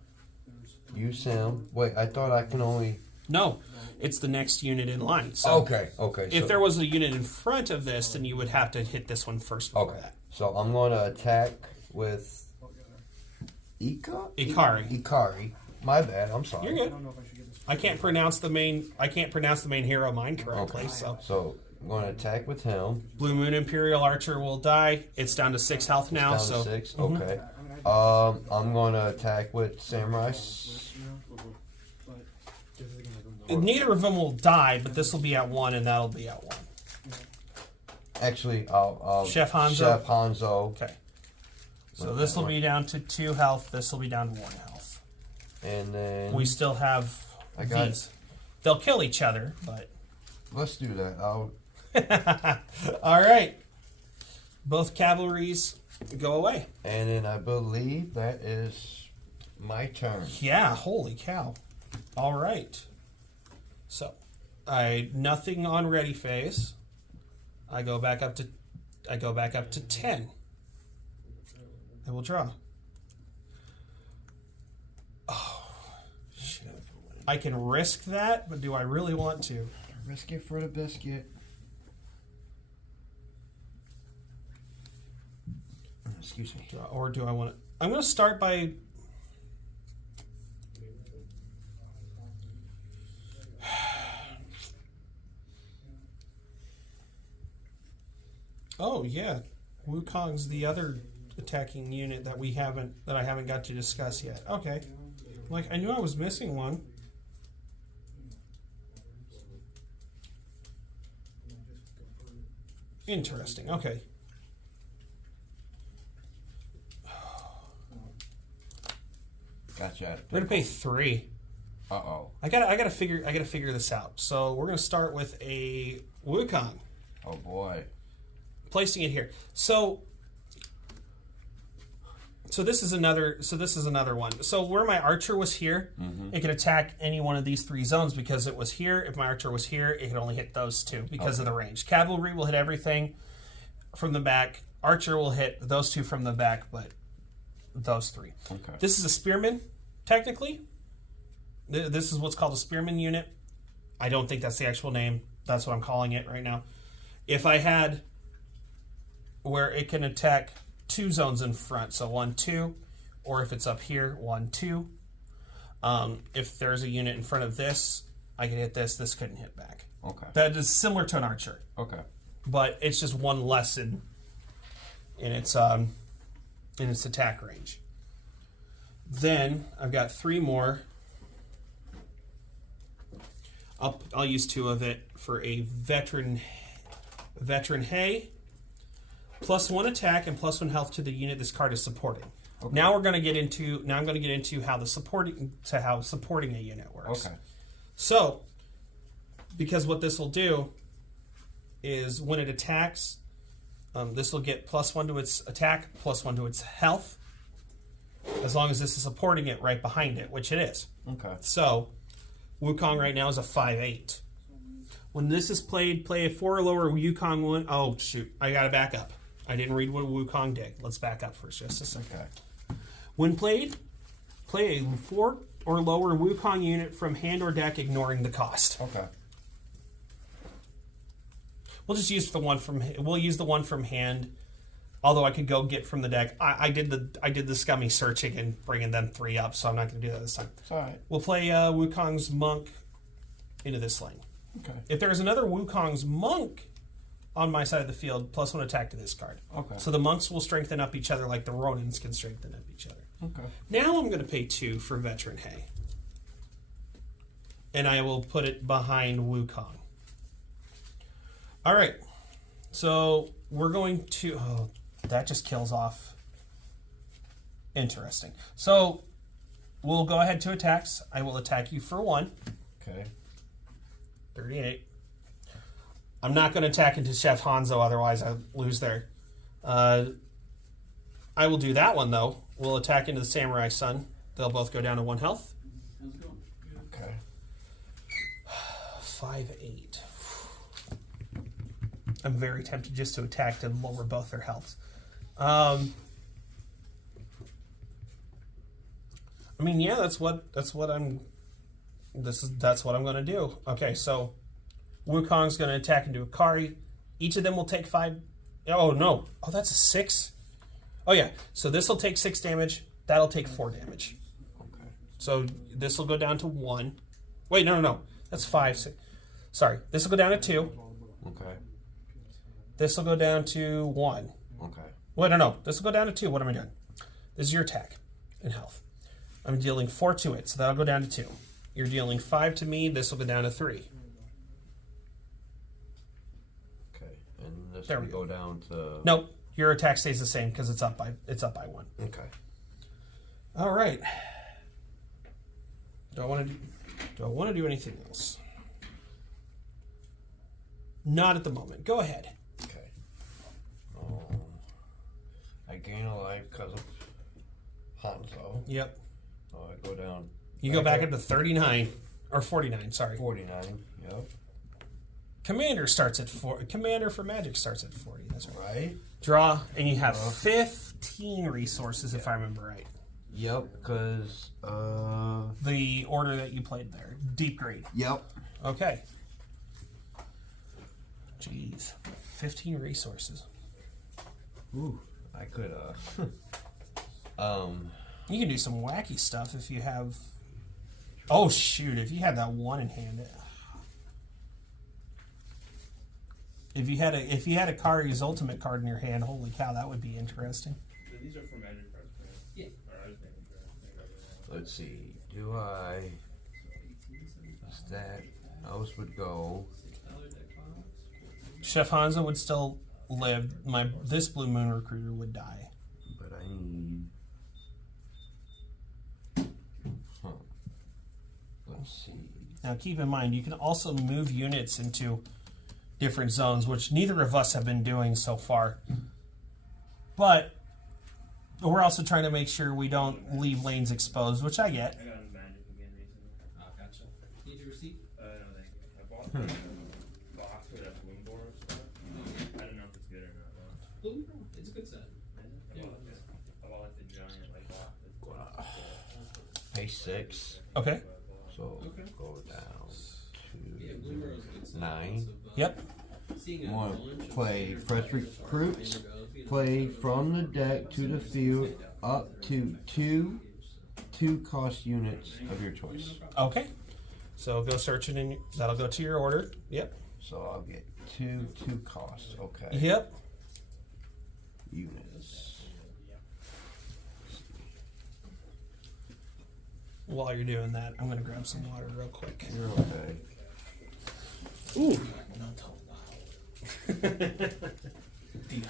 use him. Wait, I thought I can only. No, it's the next unit in line. So Okay. if so, there was a unit in front of this, then you would have to hit this one first before Okay. that. So I'm going to attack with Ikari. My bad. I'm sorry. You're good. I can't pronounce the main hero of mine correctly. Okay. So I'm going to attack with him. Blue Moon Imperial Archer will die. It's down to 6 health now. Down So to 6. Okay. I'm going to attack with Samurai. neither of them will die, but this will be at 1 and that'll be at 1. Actually, I'll Chef Hanzo? Chef Hanzo. Okay. So this will be down to 2 health. This will be down to 1 health. And then We still have I got these. They'll kill each other, but let's do that. all right. Both cavalries go away. And then I believe that is my turn. Yeah, holy cow. All right. So, nothing on ready phase. I go back up to 10. I will draw. Oh, shit. I can risk that, but do I really want to? Risk it for the biscuit. Excuse me. Or do I want to? I'm going to start by. Oh yeah, Wukong's the other attacking unit that I haven't got to discuss yet. Okay, like I knew I was missing one. Interesting. Okay. Gotcha. We're gonna pay 3. Uh-oh. I gotta figure this out. So we're gonna start with a Wukong, Oh boy. placing it here. So this is another one. So where my archer was here, it could attack any one of these 3 zones because it was here. If my archer was here, it could only hit those 2 because of the range. Cavalry will hit everything from the back. Archer will hit those 2 from the back, but those 3. Okay. This is a spearman, technically. This is what's called a spearman unit. I don't think that's the actual name. That's what I'm calling it right now. If I had where it can attack 2 zones in front, so 1, 2, or if it's up here, 1, 2. If there's a unit in front of this, I can hit this. This couldn't hit back. Okay. That is similar to an archer, Okay. but it's just one less in its attack range. Then I've got 3 more. I'll use 2 of it for a veteran hay. +1 attack and +1 health to the unit this card is supporting. Okay. Now I'm going to get into how supporting a unit works. Okay. So, because what this will do is when it attacks, this will get +1 to its attack, +1 to its health, as long as this is supporting it right behind it, which it is. Okay. So, Wukong right now is a 5/8. When this is played, play a 4 or lower Wukong one. Oh, shoot. I got to back up. I didn't read what Wukong did. Let's back up for just a second. Okay. When played, play a 4 or lower Wukong unit from hand or deck, ignoring the cost. Okay. We'll just use we'll use the one from hand. Although I could go get from the deck. I did the scummy searching and bringing them 3 up, so I'm not going to do that this time. It's all right. We'll play Wukong's monk into this lane. Okay. If there's another Wukong's monk on my side of the field, +1 attack to this card. Okay. So the monks will strengthen up each other like the Ronins can strengthen up each other. Okay. Now I'm going to pay 2 for veteran hay. And I will put it behind Wukong. All right. So we're going to... Oh, that just kills off. Interesting. So we'll go ahead to attacks. I will attack you for 1. Okay. 38. I'm not going to attack into Chef Hanzo, otherwise I lose there. I will do that one, though. We'll attack into the Samurai Sun. They'll both go down to 1 health. How's it going? Okay. 5/8. I'm very tempted just to attack to lower both their healths. I mean, yeah, that's what I'm going to do. Okay, so Wukong's going to attack into Akari. Each of them will take 5. Oh no! Oh, that's a 6. Oh yeah. So this will take 6 damage. That'll take 4 damage. Okay. So this will go down to 1. Wait, no. That's 5. 6. Sorry. This will go down to 2. Okay. This will go down to 1. Okay. Wait, no. This will go down to 2. What am I doing? This is your attack in health. I'm dealing 4 to it, so that'll go down to 2. You're dealing 5 to me. This will go down to 3. Okay. And this There will we go down to. Nope. Your attack stays the same because it's up by 1. Okay. All right. Do I want to do anything else? Not at the moment. Go ahead. Okay. I gain a life because of Hanzo. Yep. I go down. You go back up to 39 or 49. Sorry. 49. Yep. Commander starts at 4. Commander for Magic starts at 40. That's right. Right. Draw, and you have 15 resources, if I remember right. Yep. Because The order that you played there, deep green. Yep. Okay. Jeez, 15 resources. Ooh. I could You can do some wacky stuff if you have. Oh shoot! If you had that one in hand. If you had a Kari's ultimate card in your hand, holy cow, that would be interesting. These are for Magic cards, right? Yeah. Or I was making sure. I think I was wrong. let's see. Do I that else would go Chef Hanzo would still live. This Blue Moon Recruiter would die. but I need let's see. Now keep in mind, you can also move units into different zones, which neither of us have been doing so far. But we're also trying to make sure we don't leave lanes exposed, which I get. I got on Magic again recently. Oh, gotcha. Need your receipt? No, thank you. I bought the box for that Bloom Board stuff. I don't know if it's good or not. Though. Blue, it's a good set. I bought like the giant like box. Pay 6. Okay. So Okay. go down Yeah, to Blue Burrow's a good set. 9. Yep. Seeing a Want bunch to of play standard fresh players are recruits, underdogs, you know, play so from the deck to the field up to two cost units of your choice. Okay. So go searching, and that'll go to your order. Yep. So I'll get two costs. Okay. Yep. Units. While you're doing that, I'm going to grab some water real quick. You're okay. Ooh.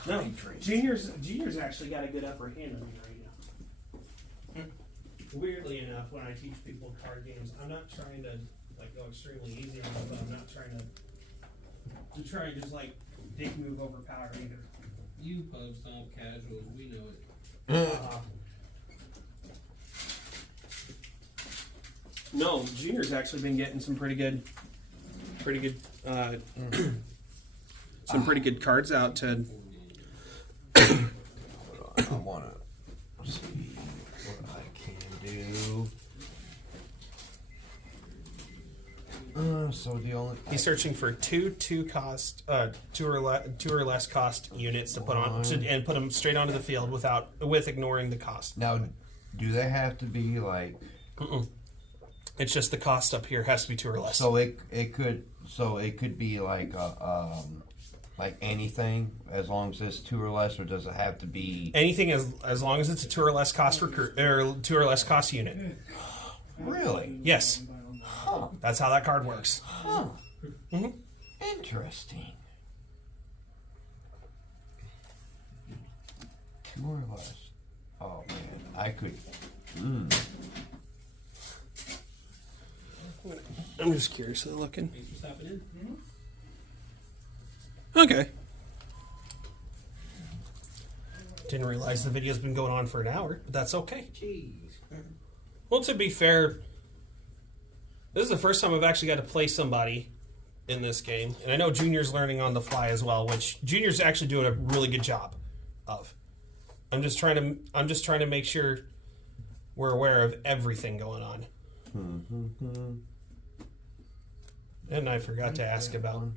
No, Junior's actually got a good upper hand on me right now. Weirdly enough, when I teach people card games, I'm not trying to like go extremely easy on them, but I'm not trying to try and just like dick move overpower either. You pub stomp casuals, we know it. No, Junior's actually been getting some pretty good some pretty good cards out to. Hold on, I want to see what I can do. So the only He's searching for two or less cost units to put on and put them straight onto the field with ignoring the cost. now, do they have to be like? It's just the cost up here has to be 2 or less. So it could be like like anything as long as it's 2 or less, or does it have to be Anything as long as it's a 2 or less cost recruit or 2 or less cost unit. really? Yes, Huh. that's how that card works. Huh. Mhm. Interesting. 2 or less. Oh man, I could. I'm just curiously looking. Thanks for stopping in. Okay. Didn't realize the video's been going on for an hour, but that's okay. Jeez. Well, to be fair, this is the first time I've actually got to play somebody in this game, and I know Junior's learning on the fly as well, which Junior's actually doing a really good job of. I'm just trying to make sure we're aware of everything going on. And I forgot to ask about.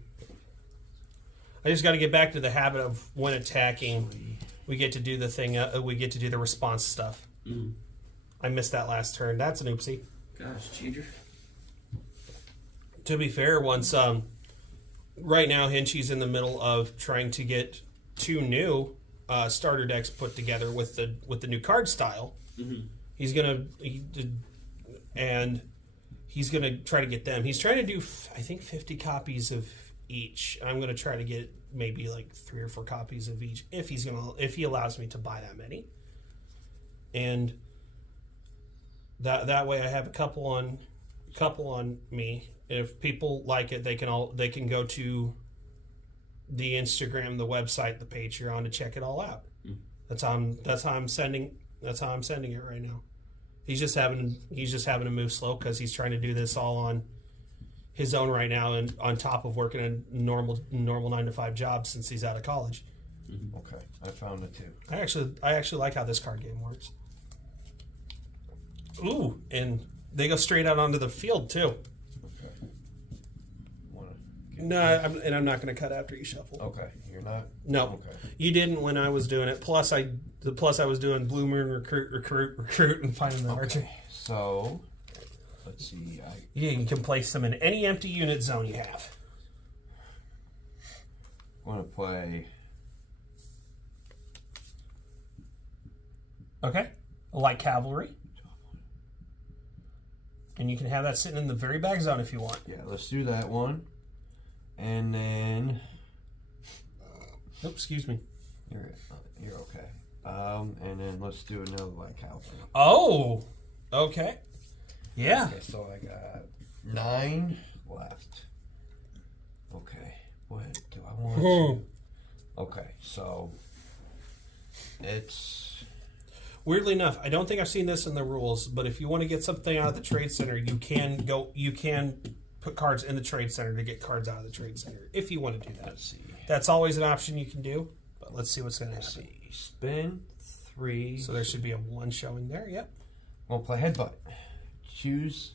I just got to get back to the habit of when attacking, we get to do the thing. We get to do the response stuff. I missed that last turn. That's an oopsie. Gosh, cheater. To be fair, once right now Hinchi's in the middle of trying to get 2 new starter decks put together with the new card style. He's gonna try to get them. He's trying to do I think 50 copies of each. I'm gonna try to get maybe like 3 or 4 copies of each if he allows me to buy that many. And that way I have a couple on couple on me. If people like it, they can go to the Instagram, the website, the Patreon to check it all out. That's how I'm sending it right now. He's just having to move slow because he's trying to do this all on his own right now, and on top of working a normal 9-to-5 job since he's out of college. Okay, I found it too. I actually like how this card game works. Ooh, and they go straight out onto the field too. Okay. No, I'm not going to cut after you shuffle. Okay, you're not. No, Okay. you didn't when I was doing it. Plus, I was doing Blue Moon recruit, and finding the archer. Okay. So, let's see. Yeah, you can place them in any empty unit zone you have. I want to play. Okay, light cavalry, and you can have that sitting in the very back zone if you want. Yeah, let's do that one. And then. Nope, excuse me. You're okay. And then let's do another like cavalry. Oh, okay. Yeah. Okay, so I got 9 left. Okay, what do I want to... Okay, so it's... Weirdly enough, I don't think I've seen this in the rules, but if you want to get something out of the trade center, you can put cards in the trade center to get cards out of the trade center if you want to do that. Let's see. That's always an option you can do, but let's see what's going to Let's happen. see. Spin 3. So there should be a 1 showing there. Yep. We'll play headbutt. Choose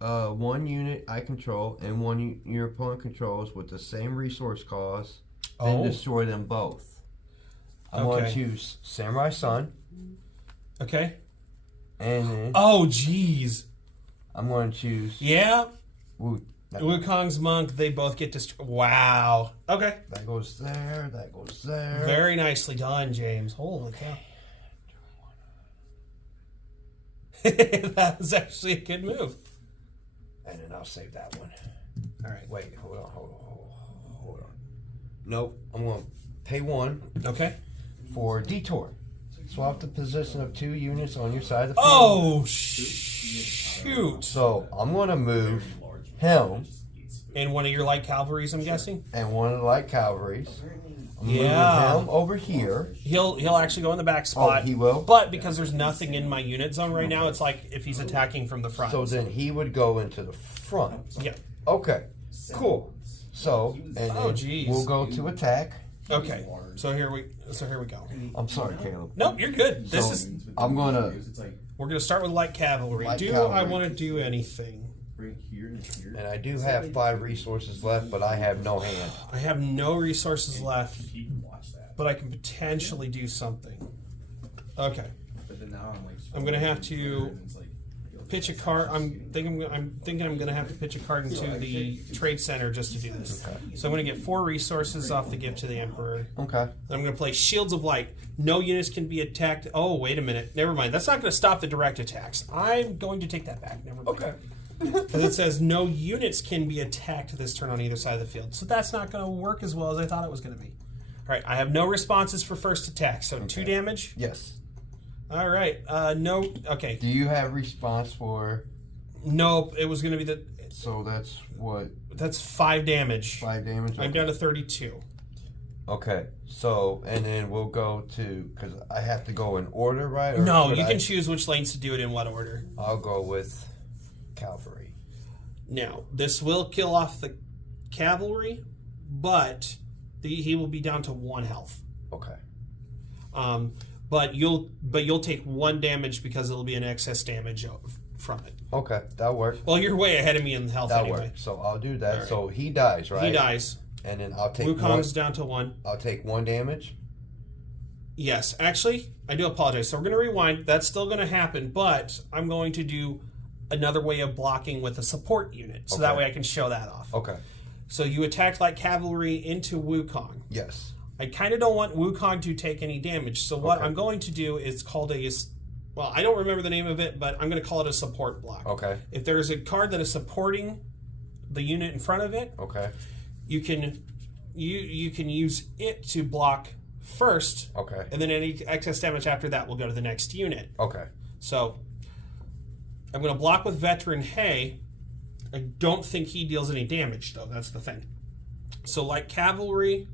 1 unit I control and 1 your opponent controls with the same resource cost, then destroy them both. I'm going to choose Samurai Sun. Okay. And then Oh, jeez. I'm going to choose Yeah. that Wukong's monk. They both get destroyed. Wow. Okay. That goes there. That goes there. Very nicely done, James. Holy cow. That was actually a good move. And then I'll save that one. All right. Wait, hold on. Nope. I'm going to pay 1 Okay. for detour. Swap the position of 2 units on your side of the field. Oh, shoot. So I'm going to move him And one of your light cavalries, I'm guessing? and 1 of the light cavalries. I'm Yeah. moving him over here. He'll actually go in the back spot. Oh, he will? But because there's nothing in my unit zone right now, it's like if he's attacking from the front. So then he would go into the front. Yeah. Okay, cool. So, and then geez. we'll go to attack. Okay. So here we go. I'm sorry, Caleb. Nope, you're good. This So, is I'm going to... we're gonna start with light cavalry. Light do cavalry. I want to do anything? Right here and here. And I do have 5 resources left, but I have no hand. I have no resources left, You can watch that. but I can potentially do something. Okay. But then now I'm like. I'm gonna have to and it's like, pitch a card. I'm thinking I'm gonna have to pitch a card into the trade center just to do this. So I'm gonna get 4 resources off the gift to the Emperor. Okay. Then I'm gonna play Shields of Light. No units can be attacked. Oh, wait a minute. Never mind. That's not gonna stop the direct attacks. I'm going to take that back. Never mind. Okay. Because it says no units can be attacked this turn on either side of the field. So that's not going to work as well as I thought it was going to be. All right, I have no responses for first attack, so 2 damage. Yes. All right, no, okay. Do you have response for... Nope, it was going to be So that's what? that's 5 damage. 5 damage? I'm down to 32. Okay. So, and then we'll go to... Because I have to go in order, right? Or No, could you I- can choose which lanes to do it in what order. I'll go with cavalry. Now, this will kill off the cavalry, but he will be down to 1 health. Okay. But you'll take 1 damage because it'll be an excess damage from it. Okay, that'll work. Well, you're way ahead of me in health That'll anyway. work. So I'll do that. right. So he dies, right? He dies. And then I'll take Wukong's down to 1. I'll take 1 damage. Yes, actually, I do apologize. So we're going to rewind. That's still going to happen, but I'm going to do another way of blocking with a support unit, so that Okay. way I can show that off. Okay. So you attacked like cavalry into Wukong. Yes. I kind of don't want Wukong to take any damage, so what Okay. I'm going to do is called well, I don't remember the name of it, but I'm going to call it a support block. Okay. If there's a card that is supporting the unit in front of it, Okay. you can use it to block first, Okay. and then any excess damage after that will go to the next unit. Okay. So I'm going to block with Veteran Hay. I don't think he deals any damage, though. That's the thing. So, Light Cavalry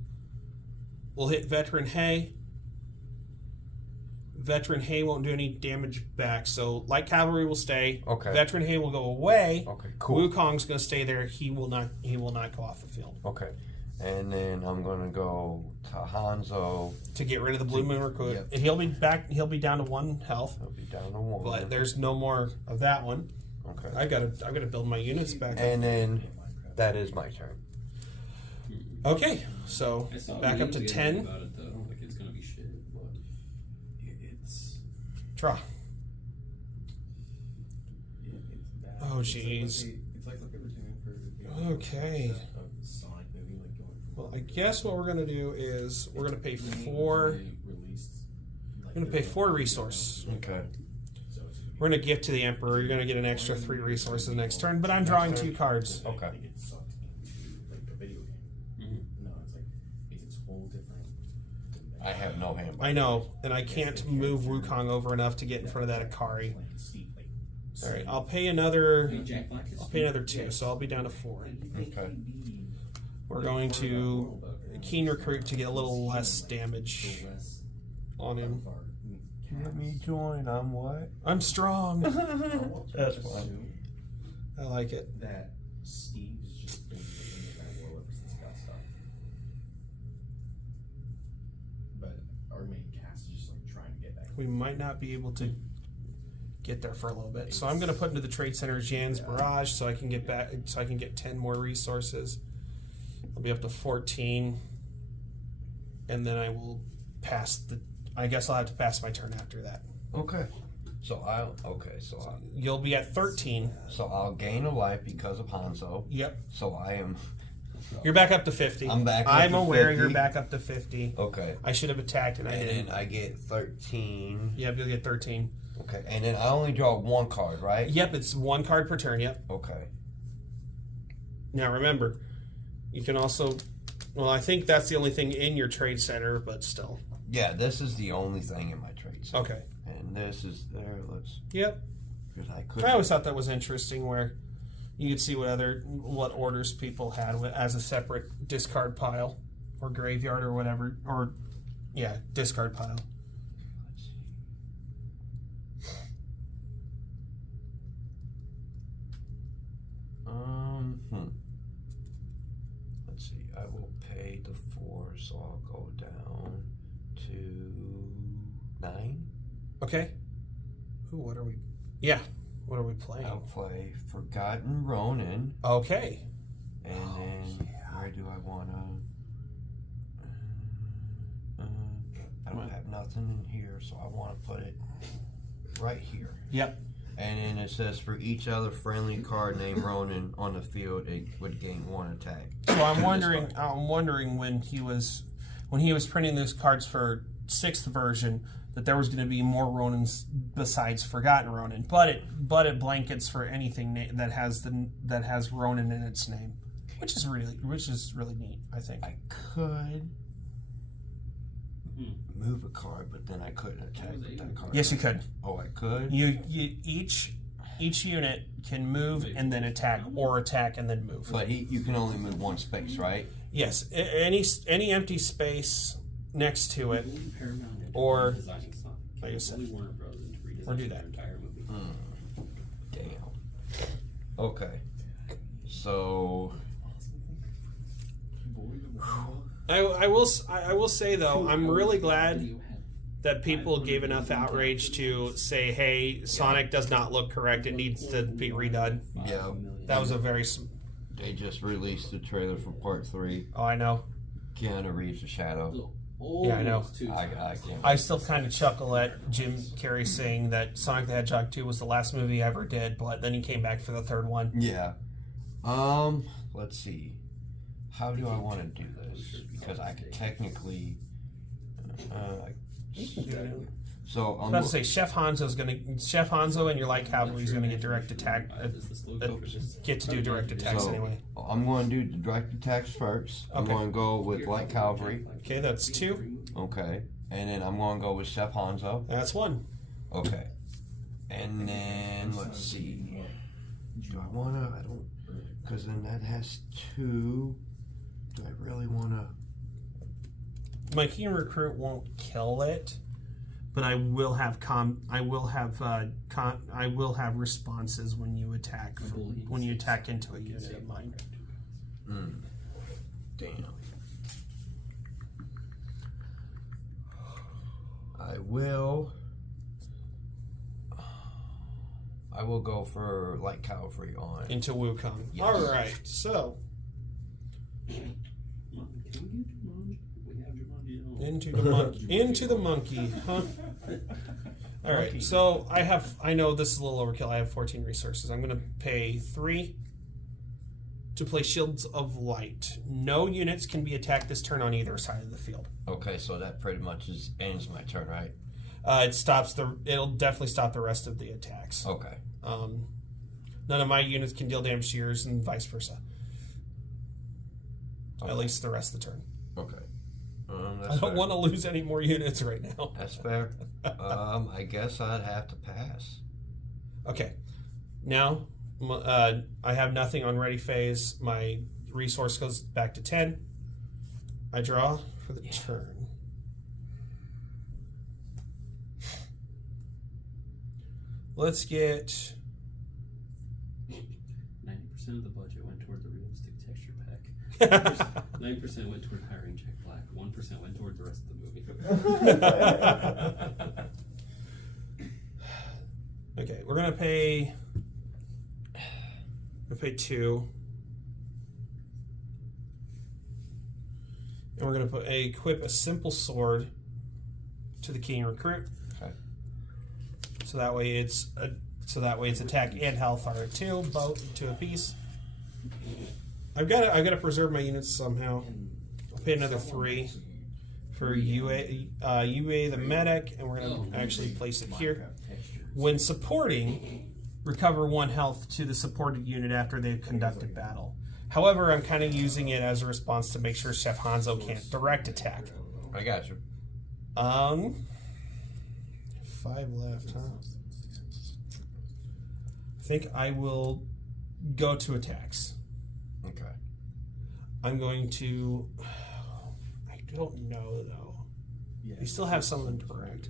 will hit Veteran Hay. Veteran Hay won't do any damage back, so Light Cavalry will stay. Okay. Veteran Hay will go away. Okay, cool. Wukong's going to stay there. He will not go off the field. Okay. And then I'm gonna go to Hanzo. To get rid of the Blue Moon Recruit. Yep. And he'll be back. He'll be down to 1 health. I'll be down to 1. But there's no more of that one. Okay. I gotta build my units back up. And then that is my turn. Okay, so I saw back up to memes 10. about it though. Like it's gonna be shit, but it's Draw. It's bad. Oh, jeez. It's like what they were doing for Okay. of the Sonic movie, like going from Well, I guess what we're gonna do is we're gonna pay when they 4. released, like, We're gonna pay 4 resource. Okay. so it's We're gonna gift to the Emperor. You're gonna get an extra 3 resources next turn, but I'm drawing 2 cards. Okay. I think it sucked into like the video game. No, it's like it's its whole different dimension. I have no hand. I know, and I can't move Wukong over enough to get in front of that Akari. All right, I'll pay another. Hey, Jack Black is I'll pay another 2, so I'll be down to 4. Okay. We're going to Keen Recruit to get a little less damage on him. Let me join. I'm what? I'm strong. That's fine. I like it. That Steve's just been in that world ever since he got stuck. But our main cast is just like trying to get back. We might not be able to get there for a little bit, so I'm going to put into the Trade Center Jan's Barrage so I can get back. So I can get 10 more resources. I'll be up to 14, and then I will pass the. I guess I'll have to pass my turn after that. Okay. So You'll be at 13. I'll gain a life because of Hanzo. Yep. So I am. You're back up to 50. I'm back up I'm to aware 50. you're back up to 50. Okay. I should have attacked and I And didn't. then I get 13. Yep, you'll get 13. Okay. And then I only draw 1 card, right? Yep, it's 1 card per turn. Yep. Okay. Now remember, you can also. Well, I think that's the only thing in your trade center, but still. Yeah, this is the only thing in my trade set. Okay. And this is there. Let's. Yep. Because I could. I always thought that was interesting, where you could see what orders people had as a separate discard pile or graveyard or whatever, or discard pile. Let's see. Let's see. I will pay the 4, so I'll go down to 9. Okay. Ooh, what are we? Yeah. What are we playing? I'll play Forgotten Ronin, Okay. and then where do I want to? I don't have nothing in here, so I want to put it right here. Yep. And then it says for each other friendly card named Ronin on the field, it would gain 1 attack. So I'm wondering when he was printing those cards for 6th version that there was going to be more Ronins besides Forgotten Ronin, but it blankets for anything that has Ronin in its name, which is really neat. I think. I could move a card, but then I couldn't attack with that card. Yes, you could. Oh, I could. You each unit can move and then attack, or attack and then move. But you can only move 1 space, right? Yes, any empty space next to it, or like I said, or do that. Damn. Okay. So I will say though, I'm really glad that people gave enough outrage to say, "Hey, Sonic does not look correct. It needs to be redone." yeah, That was a very. they just released the trailer for Part 3. Oh, I know. Keanu Reeves, The Shadow. Yeah, I know. I can't. I still kind of chuckle at Jim Carrey saying that Sonic the Hedgehog 2 was the last movie he ever did, but then he came back for the 3rd one. Yeah. Let's see. How do I want to do this? Because I could technically. So I was about to say Chef Hanzo and your Light Cavalry is gonna get direct attack. Get to do direct attacks So anyway. I'm going to do the direct attacks first. I'm Okay. going to go with Light Cavalry. Okay, that's 2. Okay. And then I'm going to go with Chef Hanzo. That's 1. Okay. And then let's see. Do I wanna? I don't. Because then that has 2. Do I really wanna? My keen recruit won't kill it, but I will have I will have responses when you attack into a unit of mine. Damn. I will go for light cavalry on Into Wukong. Yes. All right, so Can we get Jumanji? We have Jumanji. into the monkey, huh? All right, so I know this is a little overkill. I have 14 resources. I'm going to pay 3 to play Shields of Light. No units can be attacked this turn on either side of the field. Okay, so that pretty much ends my turn, right? It'll definitely stop the rest of the attacks. Okay. None of my units can deal damage to yours, and vice versa. Okay. At least the rest of the turn. Okay. I don't want to lose any more units right now. That's fair. I guess I'd have to pass. Okay. Now, I have nothing on ready phase. My resource goes back to 10. I draw for the turn. Let's get 90% of the budget went toward the realistic texture pack. 9% went toward hiring Jack Black. 1% went toward the rest of the movie. Okay, we're gonna pay. We'll pay 2, and we're gonna equip a simple sword to the king recruit. Okay. So that way its attack and health are at 2, both 2 apiece. I've got to preserve my units somehow. I'll pay another 3 for UA the medic, and we're gonna actually place it here. When supporting, recover 1 health to the supported unit after they've conducted battle. However, I'm kind of using it as a response to make sure Chef Hanzo can't direct attack. I got you. 5 left, huh? I think I will go to attacks. Okay. I'm going to. I don't know though. You still have some of them direct,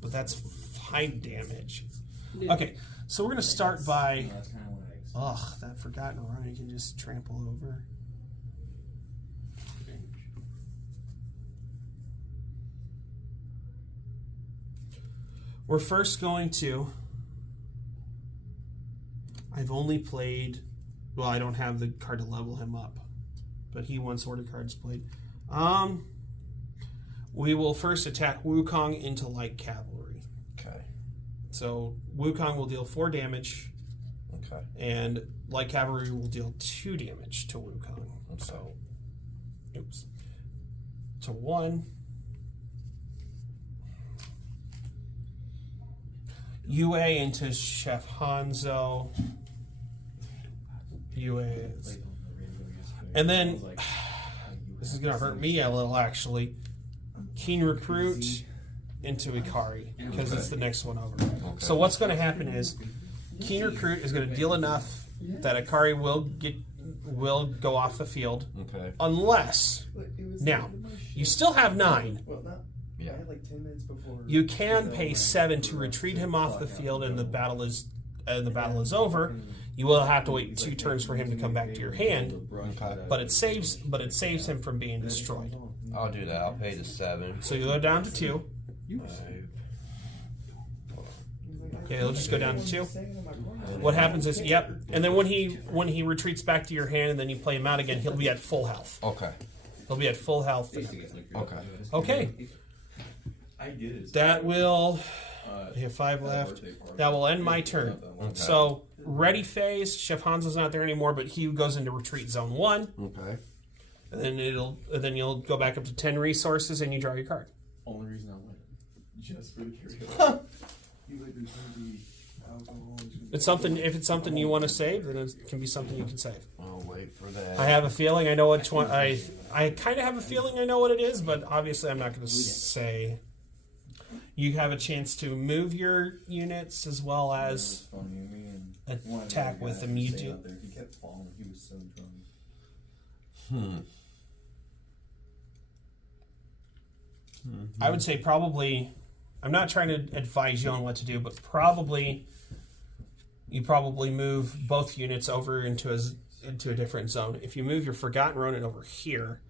but that's 5 damage. Okay, so we're gonna start by. That's kind of what I expected. Ugh, that forgotten run you can just trample over. We're first going to. I've only played. Well, I don't have the card to level him up, but he won sorted cards played. We will first attack Wukong into light cavalry. Okay. So Wukong will deal 4 damage, Okay. and light cavalry will deal 2 damage to Wukong. Okay. So, oops. To 1. UA into Chef Hanzo. UA. And then, this is going to hurt me a little actually. Keen Recruit into Ikari, because it's the next one over. Okay. So what's going to happen is, Keen Recruit is going to deal enough that Ikari will go off the field, Okay. unless, now, you still have 9. Well, not. Yeah. I had like 10 minutes before. You can pay 7 to retreat him off the field, and the battle is over. You will have to wait 2 turns for him to come back to your hand, Okay. but it saves him from being destroyed. I'll do that. I'll pay the 7. So you go down to 2. Okay, it'll just go down to 2. What happens is, yep, and then when he retreats back to your hand, and then you play him out again, he'll be at full health. Okay. He'll be at full health. Okay. Okay, I get it. that will. I have 5 left. That will end my turn. Okay. So ready phase. Chef Hanzo's not there anymore, but he goes into retreat zone 1, Okay. and then you'll go back up to 10 resources, and you draw your card. Only reason I went. Just for the karaoke. You like there's gonna be alcohol. It's something. If it's something you want to save, then it can be something you can save. I'll wait for that. I have a feeling I know which one. I kind of have a feeling I know what it is, but obviously I'm not going to say. You have a chance to move your units as well It as was funny. Me and one of the attack other with guys them. were You staying do. out there. He kept falling. He was so drunk. I would say probably. I'm not trying to advise you on what to do, but probably you probably move both units over into a different zone. If you move your Forgotten Ronin over here,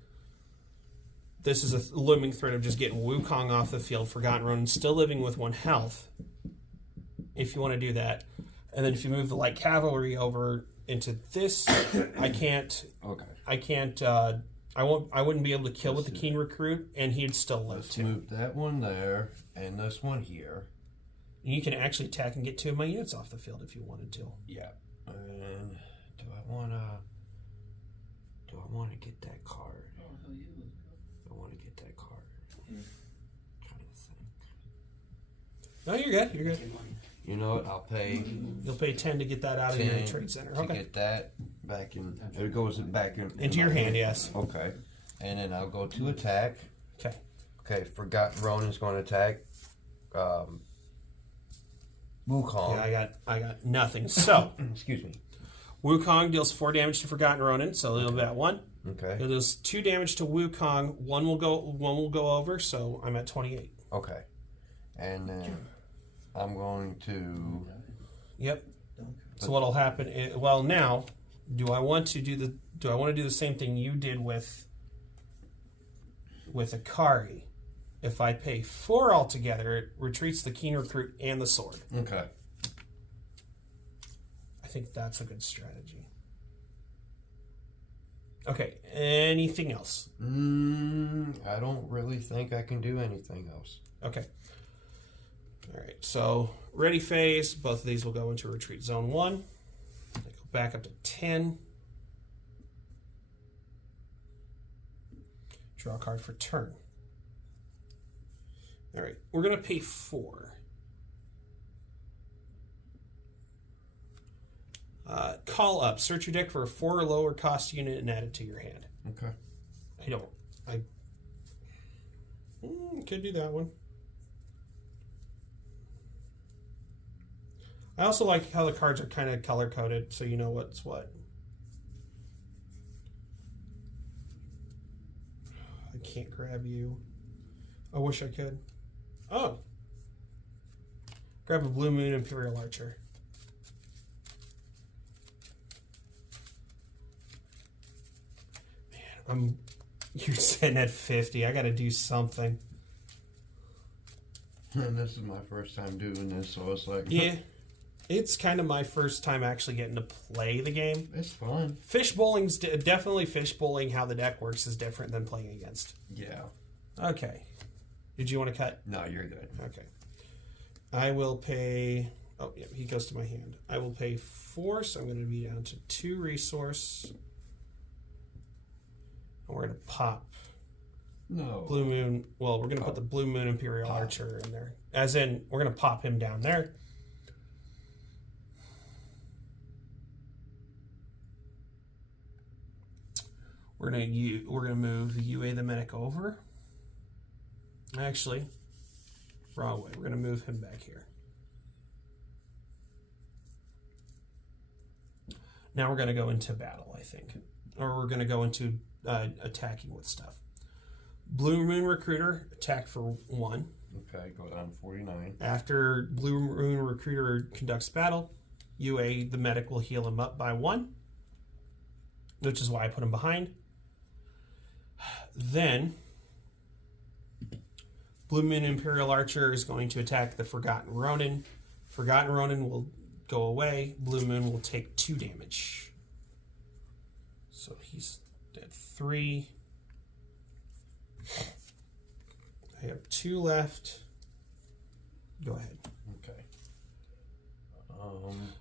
this is a looming threat of just getting Wukong off the field. Forgotten Ronin still living with 1 health. If you want to do that, and then if you move the light cavalry over into this, I can't. Okay. I can't. I won't. I wouldn't be able to kill with the keen recruit, and he'd still live Let's too. move that one there and this one here. And you can actually attack and get 2 of my units off the field if you wanted to. Yeah. And do I want to get that card? Oh, hell yeah, let's go. I want to get that card. Trying to think. No, you're good. You're good. You know what? I'll pay You'll pay 10 to get that out of your 10 trade center. to Okay. get that back in. It goes back in Into your my hand, yes. Okay. And then I'll go to attack. Okay. Okay. Forgotten Ronin's going to attack. Wukong. Yeah, I got nothing. So Excuse me. Wukong deals 4 damage to Forgotten Ronin, so he'll be at 1. Okay. It does 2 damage to Wukong. One will go over, so I'm at 28. Okay. And then I'm going to. Yep. So what'll happen? Well, now, do I want to do the same thing you did with Akari? If I pay 4 altogether, it retreats the keen recruit and the sword. Okay. I think that's a good strategy. Okay. Anything else? I don't really think I can do anything else. Okay. All right. So ready phase. Both of these will go into retreat zone 1. They go back up to 10. Draw a card for turn. All right. We're going to pay 4. Call up. Search your deck for a 4 or lower cost unit and add it to your hand. Okay. I could do that one. I also like how the cards are kind of color coded, so you know what's what. I can't grab you. I wish I could. Oh. Grab a Blue Moon Imperial Archer. Man, you're sitting at 50. I gotta do something. And this is my first time doing this, so it's like. Yeah. It's kind of my first time actually getting to play the game. It's fun. Fish bowling's definitely fish bowling. How the deck works is different than playing against. Yeah. Okay. Did you want to cut? No, you're good. Okay. I will pay. Oh, yeah, he goes to my hand. I will pay 4, so I'm going to be down to 2 resource. And we're going to pop No. Blue Moon. Well, we're going to put the Blue Moon Imperial Pop. Archer in there. As in, we're going to pop him down there. We're gonna move the UA the Medic over. Actually, wrong way. We're gonna move him back here. Now we're gonna go into battle, I think, or we're gonna go into attacking with stuff. Blue Moon Recruiter attack for 1. Okay, go down 49. After Blue Moon Recruiter conducts battle, UA the Medic will heal him up by 1, which is why I put him behind. Then, Blue Moon Imperial Archer is going to attack the Forgotten Ronin. Forgotten Ronin will go away. Blue Moon will take 2 damage. So he's at 3. I have 2 left. Go ahead. Okay.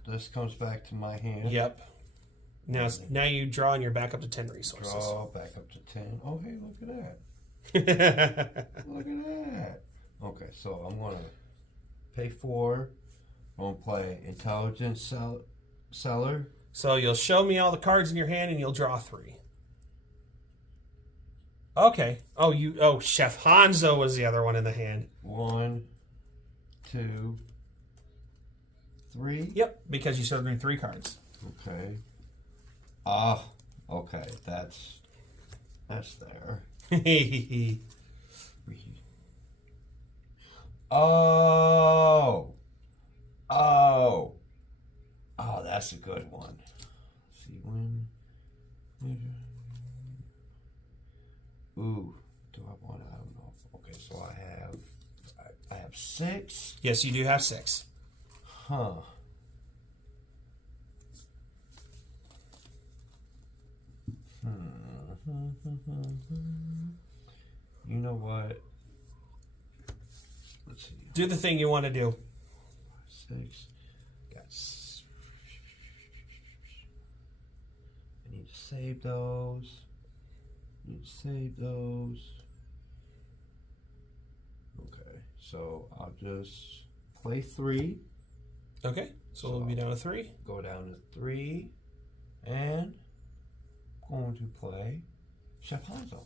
This comes back to my hand. Yep. Now you draw and you're back up to 10 resources. Draw back up to 10. Oh, hey, look at that. Look at that. Okay, so I'm going to pay 4. I'm going to play Intelligence Seller. So you'll show me all the cards in your hand and you'll draw 3. Okay. Oh, Chef Hanzo was the other one in the hand. 1, 2, 3. Yep, because you showed me 3 cards. Okay. Ah, okay. That's there. Oh, that's a good one. Let's see when. Ooh, do I want? I don't know. Okay, so I have 6. Yes, you do have 6. Huh. You know what? Let's see. Do the thing you want to do. 6. I need to save those. Okay, so I'll just play 3. Okay, so we'll be down to 3. Go down to 3, and I'm going to play Chef Hanzo.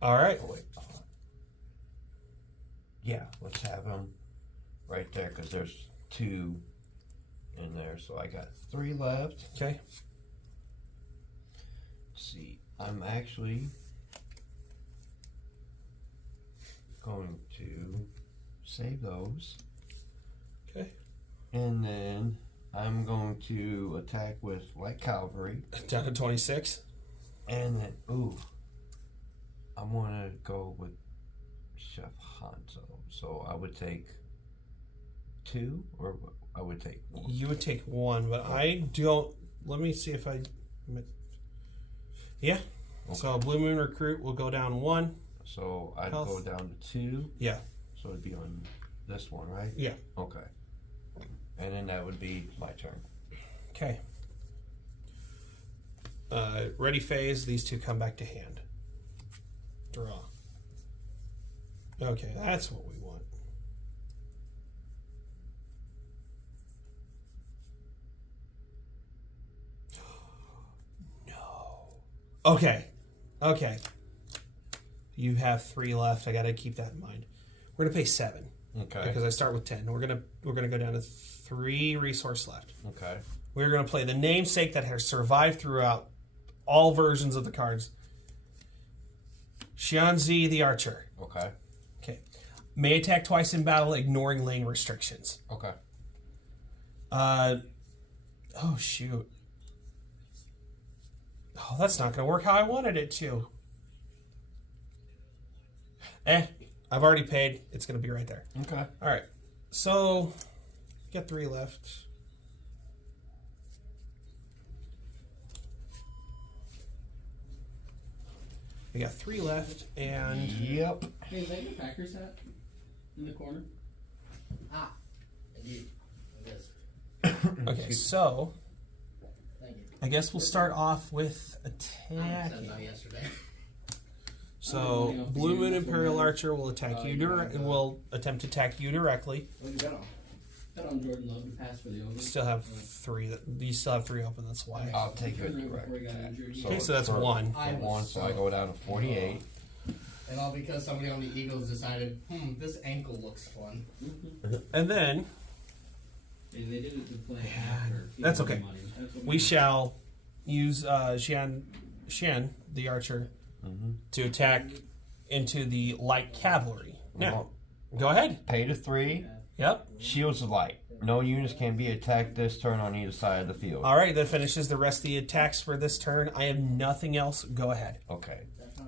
All right. Oh wait. Yeah, let's have him right there because there's 2 in there. So I got 3 left. Okay. Let's see, I'm actually going to save those. Okay. And then I'm going to attack with light cavalry. Down to 26. And then, I want to go with Chef Hanzo. So I would take 2, or I would take 1. You would take 1, but I don't. Let me see if I. Yeah. Okay. So Blue Moon Recruit will go down 1. So I'd Health. go down to 2. Yeah. So it'd be on this one, right? Yeah. Okay. And then that would be my turn. Okay. Ready phase. These 2 come back to hand. Draw. Okay, that's what we want. No. Okay. You have 3 left. I got to keep that in mind. We're gonna pay 7 Okay. because I start with 10. We're gonna go down to 3 resource left. Okay. We're gonna play the namesake that has survived throughout all versions of the cards. Xianzi the Archer. Okay. Okay. May attack twice in battle, ignoring lane restrictions. Okay. Oh, shoot. Oh, that's not going to work how I wanted it to. I've already paid. It's going to be right there. Okay. All right. So, got 3 left. We got 3 left, and Yep. Hey, is that your Packers hat in the corner? Ah, indeed. It is. okay. So, Thank you. I guess we'll start off with I attack. said no yesterday. So, Blue Moon Imperial Archer will attack you will attempt to attack you directly. What you got on? Bet on Jordan Love to pass for the over. You still have 3. You still have 3 open. That's why. I'll take it. Right before he got injured. Okay, so that's 1. I was 1, so I go down to 48. And all because somebody on the Eagles decided, this ankle looks fun. And then And they did it to play after. that's okay. Money. That's what we shall use Xian, the archer, to attack into the light cavalry. Now, go ahead. Pay to 3. Yep. Shields of light. No units can be attacked this turn on either side of the field. All right, that finishes the rest of the attacks for this turn. I have nothing else. Go ahead. Okay.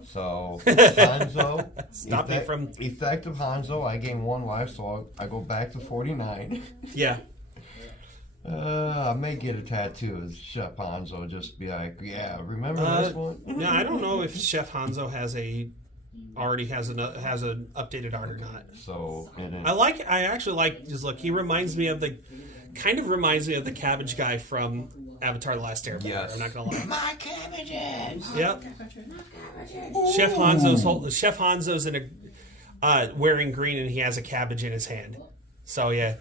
So, Hanzo. Stop me from. Effective Hanzo, I gain 1 life, so I go back to 49. Yeah. I may get a tattoo of Chef Hanzo, just be like, yeah, remember this one? No, I don't know if Chef Hanzo already has an updated art or not. So, and then, I actually like his look. He reminds me of the cabbage guy from Avatar: The Last Airbender. Yes. I'm not gonna lie. my cabbages! Yep. Chef Hanzo's in a wearing green and he has a cabbage in his hand. So yeah.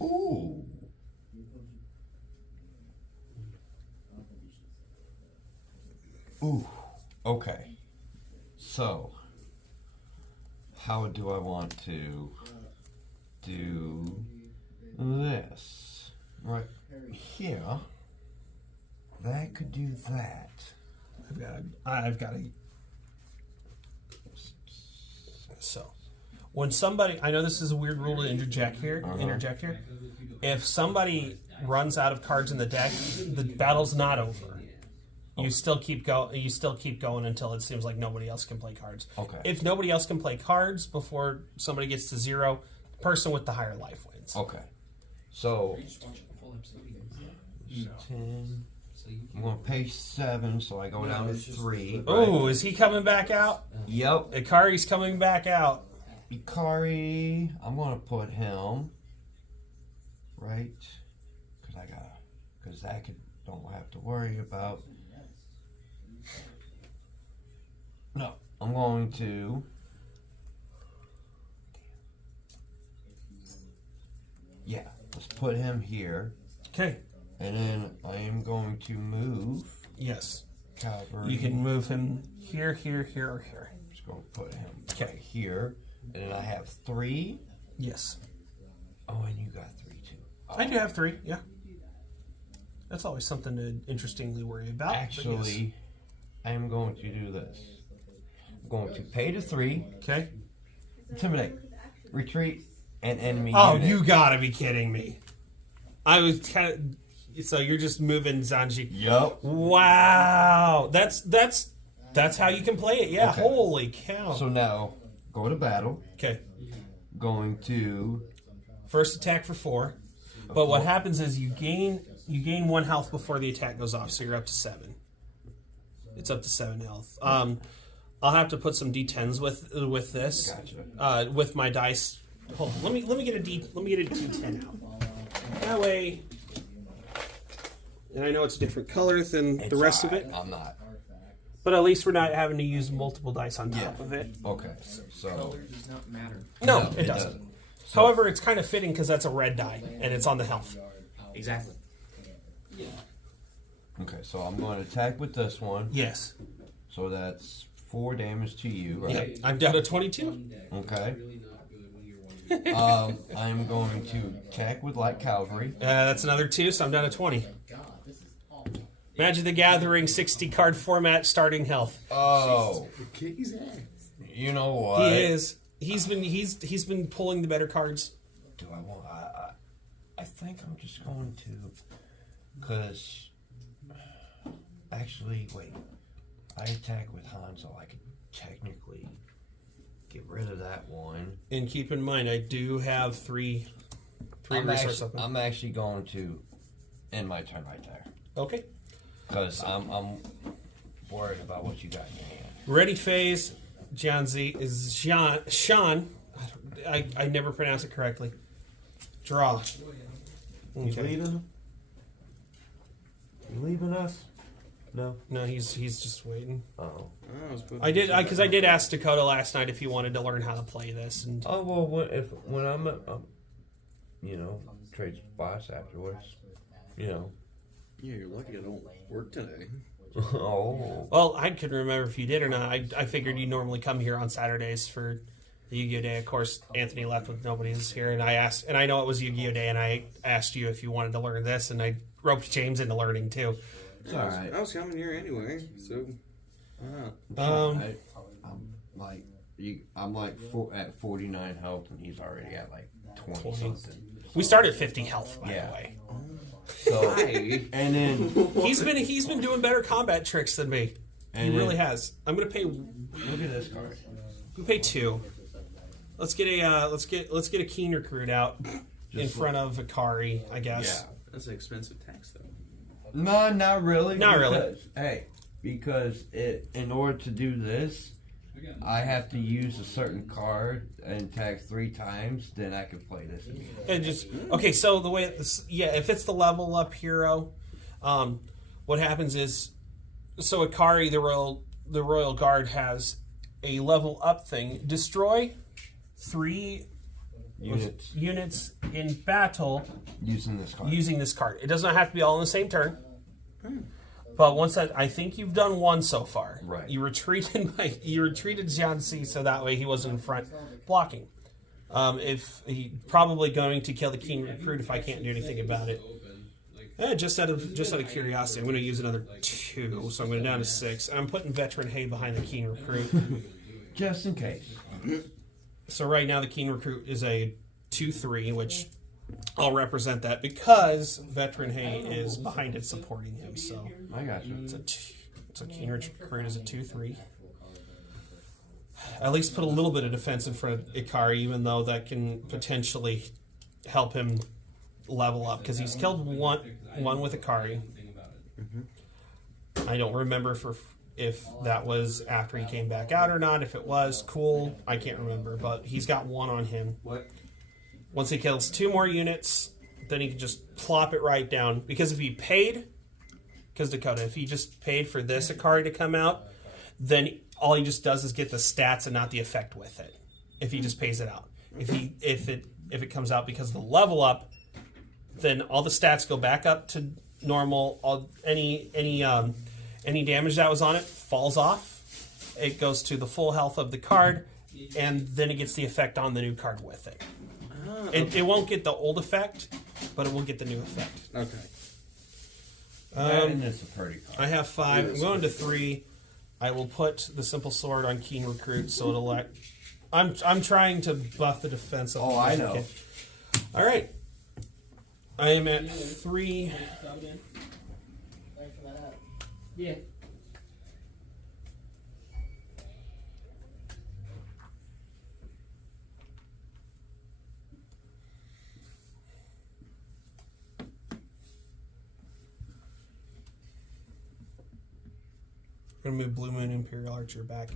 Ooh. Ooh. Okay. So, how do I want to do this? Right here. That could do that. I've got a. So, when somebody, I know this is a weird rule to interject here. If somebody runs out of cards in the deck, the battle's not over. You still keep going until it seems like nobody else can play cards. Okay. If nobody else can play cards before somebody gets to 0, the person with the higher life wins. Okay. So, Just watch a full episode again. 10. I'm going to pay 7, so I go down to 3. Oh, is he coming back out? Yep. Ikari's coming back out. Ikari, I'm going to put him right because that don't have to worry about. No, I'm going to. Yeah, let's put him here. Okay. And then I am going to move Yes. Calvary. You can move him here, here, here, or here. I'm just going to put him Okay. right here. And then I have 3. Yes. Oh, and you got 3 too. I do have 3, yeah. That's always something to interestingly worry about. but yes. Actually, I am going to do this. I'm going to pay to 3, Okay. intimidate, retreat, and enemy Oh, unit. you gotta be kidding me. I was kind of... So you're just moving Zanji. Yup. Wow. That's how you can play it. Yeah. Okay. Holy cow. So now, go to battle. Okay. Going to... First attack for 4. But what happens is you gain 1 health before the attack goes off, so you're up to 7. It's up to 7 health. I'll have to put some D10s with this. Gotcha. With my dice. Hold on. Let me get a D10 out. That way. And I know it's a different color than the rest of it, I'm not. but at least we're not having to use multiple dice on top of it. Okay. So... Color does not matter. No, it doesn't. However, it's kind of fitting because that's a red die and it's on the health. Exactly. Okay, so I'm going to attack with this one. Yes. So that's 4 damage to you, right? Yep. I'm down to 22. Okay. I'm going to attack with light cavalry. That's another 2, so I'm down to 20. Magic the Gathering 60 card format starting health. Oh, you know what? He is. He's been pulling the better cards. Do I want? I think I'm just going to, because actually, wait. I attack with Han, so I could technically get rid of that one. And keep in mind, I do have three resources. I'm actually going to end my turn right there. Okay. Because I'm worried about what you got in your hand. Ready phase, Jianzi is Sean. I never pronounce it correctly. Draw. You leaving? You leaving us? No. No, he's just waiting. Oh. I did ask Dakota last night if he wanted to learn how to play this, and Oh well, when I'm trade spots afterwards, Yeah, you're lucky I don't work today. Oh. well, I couldn't remember if you did or not. I figured you normally come here on Saturdays for the Yu-Gi-Oh Day. Of course, Anthony left with nobody's here, and I know it was Yu-Gi-Oh Day, and I asked you if you wanted to learn this, and I roped James into learning too. It's all right. I was coming here anyway, so why not? I'm at 49 health, and he's already at like 20 something. We start at 50 health, by Yeah. the way. So and then He's been doing better combat tricks than me. He really has. I'm gonna pay. look at this card. We pay 2. Let's get a keen recruit out in front of Ikari, I guess. Yeah. That's an expensive tax, though. No, not really. Not really. Because in order to do this, I have to use a certain card and tag 3 times, then I can play this again. And just okay. So the way if it's the level up hero, what happens is, so Ikari, the Royal Guard has a level up thing. Destroy 3 units in battle Using this card. using this card. It does not have to be all in the same turn. But once that, I think you've done one so far. Right. You retreated John C. so that way he wasn't in front blocking. If he probably going to kill the Keen Recruit if I can't do anything about it. Just out of curiosity, I'm going to use another 2, so I'm going down to 6. I'm putting Veteran Hay behind the Keen Recruit. Just in case. So right now the Keen Recruit is a 2/3, which I'll represent that because Veteran Hay is behind it supporting him. So I got you. So Keen Recruit is a 2/3. At least put a little bit of defense in front of Ikari, even though that can potentially help him level up because he's killed one with Ikari. I don't remember if that was after he came back out or not. If it was, cool. I can't remember, but he's got 1 on him. What? Once he kills 2 more units, then he can just plop it right down. Because if he paid, because Dakota, if he just paid for this Ikari to come out, then all he just does is get the stats and not the effect with it. If he just pays it out. If it comes out because of the level up, then all the stats go back up to normal. Any damage that was on it falls off. It goes to the full health of the card, and then it gets the effect on the new card with it. It won't get the old effect, but it will get the new effect. Okay. And it's a pretty card. I have 5. I'm going to 3. I will put the Simple Sword on Keen Recruit, so it'll. I'm trying to buff the defense. Up Oh, I know. All right. I am at 3. Yeah. I'm going to move Blue Moon Imperial Archer back.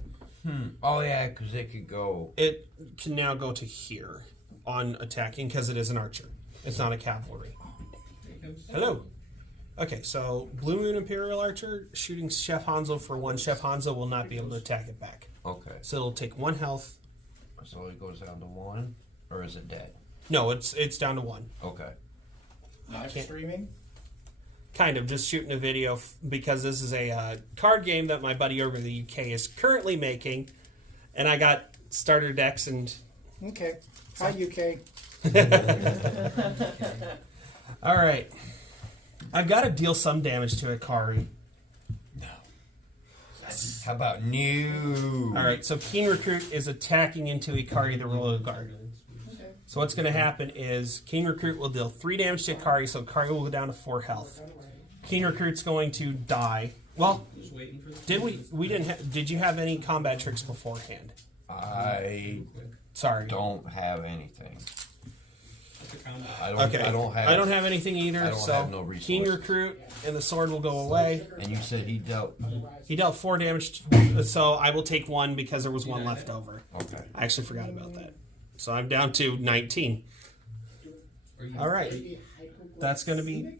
Oh, yeah, because it could go. It can now go to here on attacking because it is an archer. It's not a cavalry. Hello. Okay, so Blue Moon Imperial Archer shooting Chef Hanzo for 1. Chef Hanzo will not be able to attack it back. Okay. So it'll take 1 health. So it goes down to 1? Or is it dead? No, it's down to 1. Okay. Live streaming? Kind of, just shooting a video because this is a card game that my buddy over in the UK is currently making. And I got starter decks and... Okay. Hi, UK. All right. I've got to deal some damage to Ikari. How about new? All right, so Keen Recruit is attacking into Ikari, the Royal Guard. So what's going to happen is Keen Recruit will deal 3 damage to Ikari, so Ikari will go down to 4 health. Keen Recruit's going to die. Well, did you have any combat tricks beforehand? I Sorry. don't have anything. I Okay. don't have. I don't have anything either. I don't so have no resources. Keen Recruit and the sword will go away. And you said he dealt. He dealt 4 damage, so I will take 1 because there was 1 left over. Okay. I actually forgot about that. So I'm down to 19. All right. That's going to be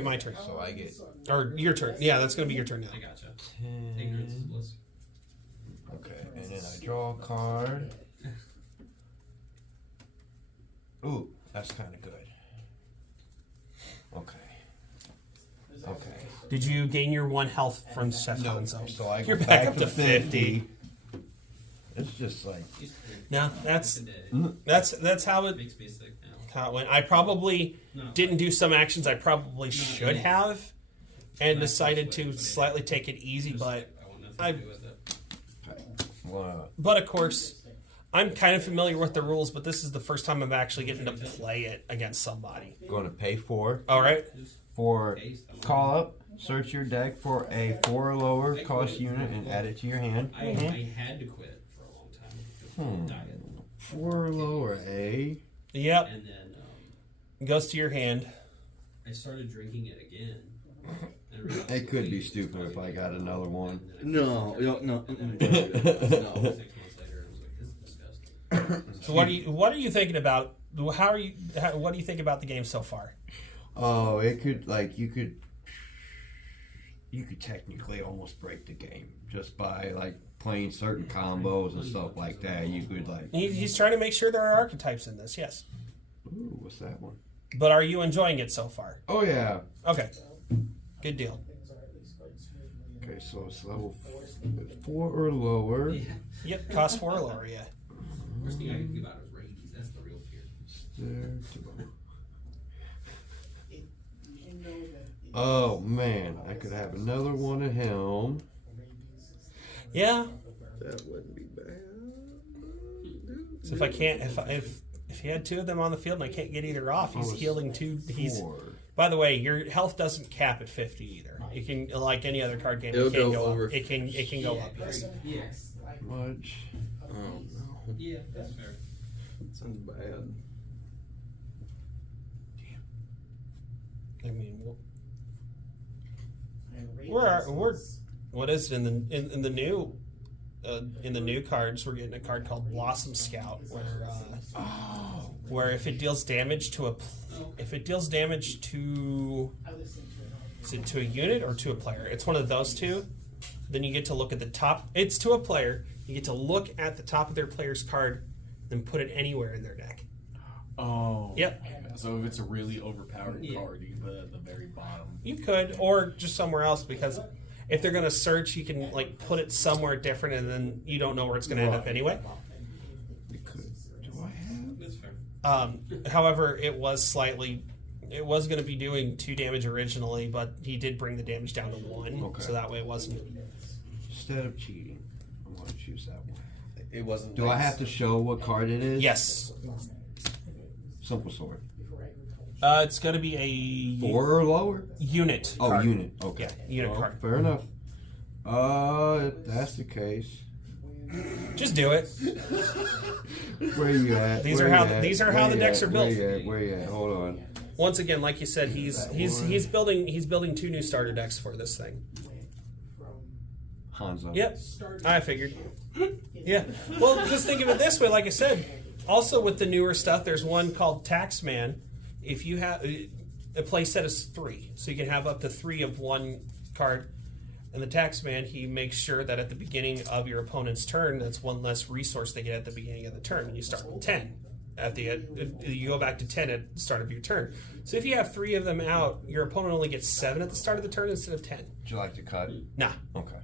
my turn. So I get. Or your turn. Yeah, that's going to be your turn now. I gotcha. 10. Ignorance is bliss. Okay, and then I draw a card. Ooh, that's kind of good. Okay. Okay. Did you gain your 1 health from Chef No, Hanzo? so I go You're back up to 50. It's just like. No, that's how it Makes me sick now. how it went. I probably didn't do some actions I probably should have, and decided to slightly take it easy. But I want nothing to do with it. But of course, I'm kind of familiar with the rules. But this is the first time I'm actually getting to play it against somebody. Going to pay 4 All right. for call up. Search your deck for a 4 or lower cost unit and add it to your hand. I had to quit for a long time. Diet. 4 or lower, eh? Yep. And then Goes to your hand. I started drinking it again. It could be stupid if I got another one. No. 6 months later, I was like, this is disgusting. So what are you thinking about? What do you think about the game so far? Oh, it could you could technically almost break the game just by like playing certain combos and stuff like that. You could like. He's trying to make sure there are archetypes in this. Yes. Ooh, what's that one? But are you enjoying it so far? Oh yeah. Okay. Good deal. Okay, so it's level 4 or lower. Yeah. Yep, cost 4 or lower, yeah. First thing I can give out is rabies. That's the real fear. Oh man, I could have another one of him. Yeah. That wouldn't be bad. So if I can't, if he had 2 of them on the field and I can't get either off, he's healing 2. He's. 4. By the way, your health doesn't cap at 50 either. You can, like any other card game, It'll it can go go over up. It can go up. Yes. Yes. Much. Oh no. Yeah, that's fair. Sounds bad. I mean, we're what is it in the new cards? We're getting a card called Blossom Scout, where if it deals damage to is it to a unit or to a player? It's one of those two. Then you get to look at the top. It's to a player. You get to look at the top of their player's card, then put it anywhere in their deck. Oh. Yep. So if it's a really overpowered Yeah. card, you can put it at the very bottom. You could, or just somewhere else, because if they're going to search, you can like put it somewhere different, and then you don't know where it's going to end up anyway. We could. Do I have? That's fair. However, it was going to be doing 2 damage originally, but he did bring the damage down to 1, Okay. so that way it wasn't. Instead of cheating, I'm going to choose that one. It wasn't. Do I have to show what card it is? Yes, Simple sword. it's going to be a 4 or lower? unit. Oh, card. unit. Okay. Yeah, unit Well, card. Fair enough. If that's the case. Just do it. Where you at? These Where are how- you at? these are how Where the you decks at? are built. Where you at? Where you at? Hold on. Once again, like you said, he's building 2 new starter decks for this thing. Hanzo. Yep, I figured. Yeah. Well, just think of it this way. Like I said, also with the newer stuff, there's one called Taxman. If you have a play set is 3, so you can have up to 3 of one card. And the Taxman, he makes sure that at the beginning of your opponent's turn, that's 1 less resource they get at the beginning of the turn. And you start with 10. At the you go back to 10 at the start of your turn. So if you have 3 of them out, your opponent only gets 7 at the start of the turn instead of 10. Would you like to cut? Nah. Okay.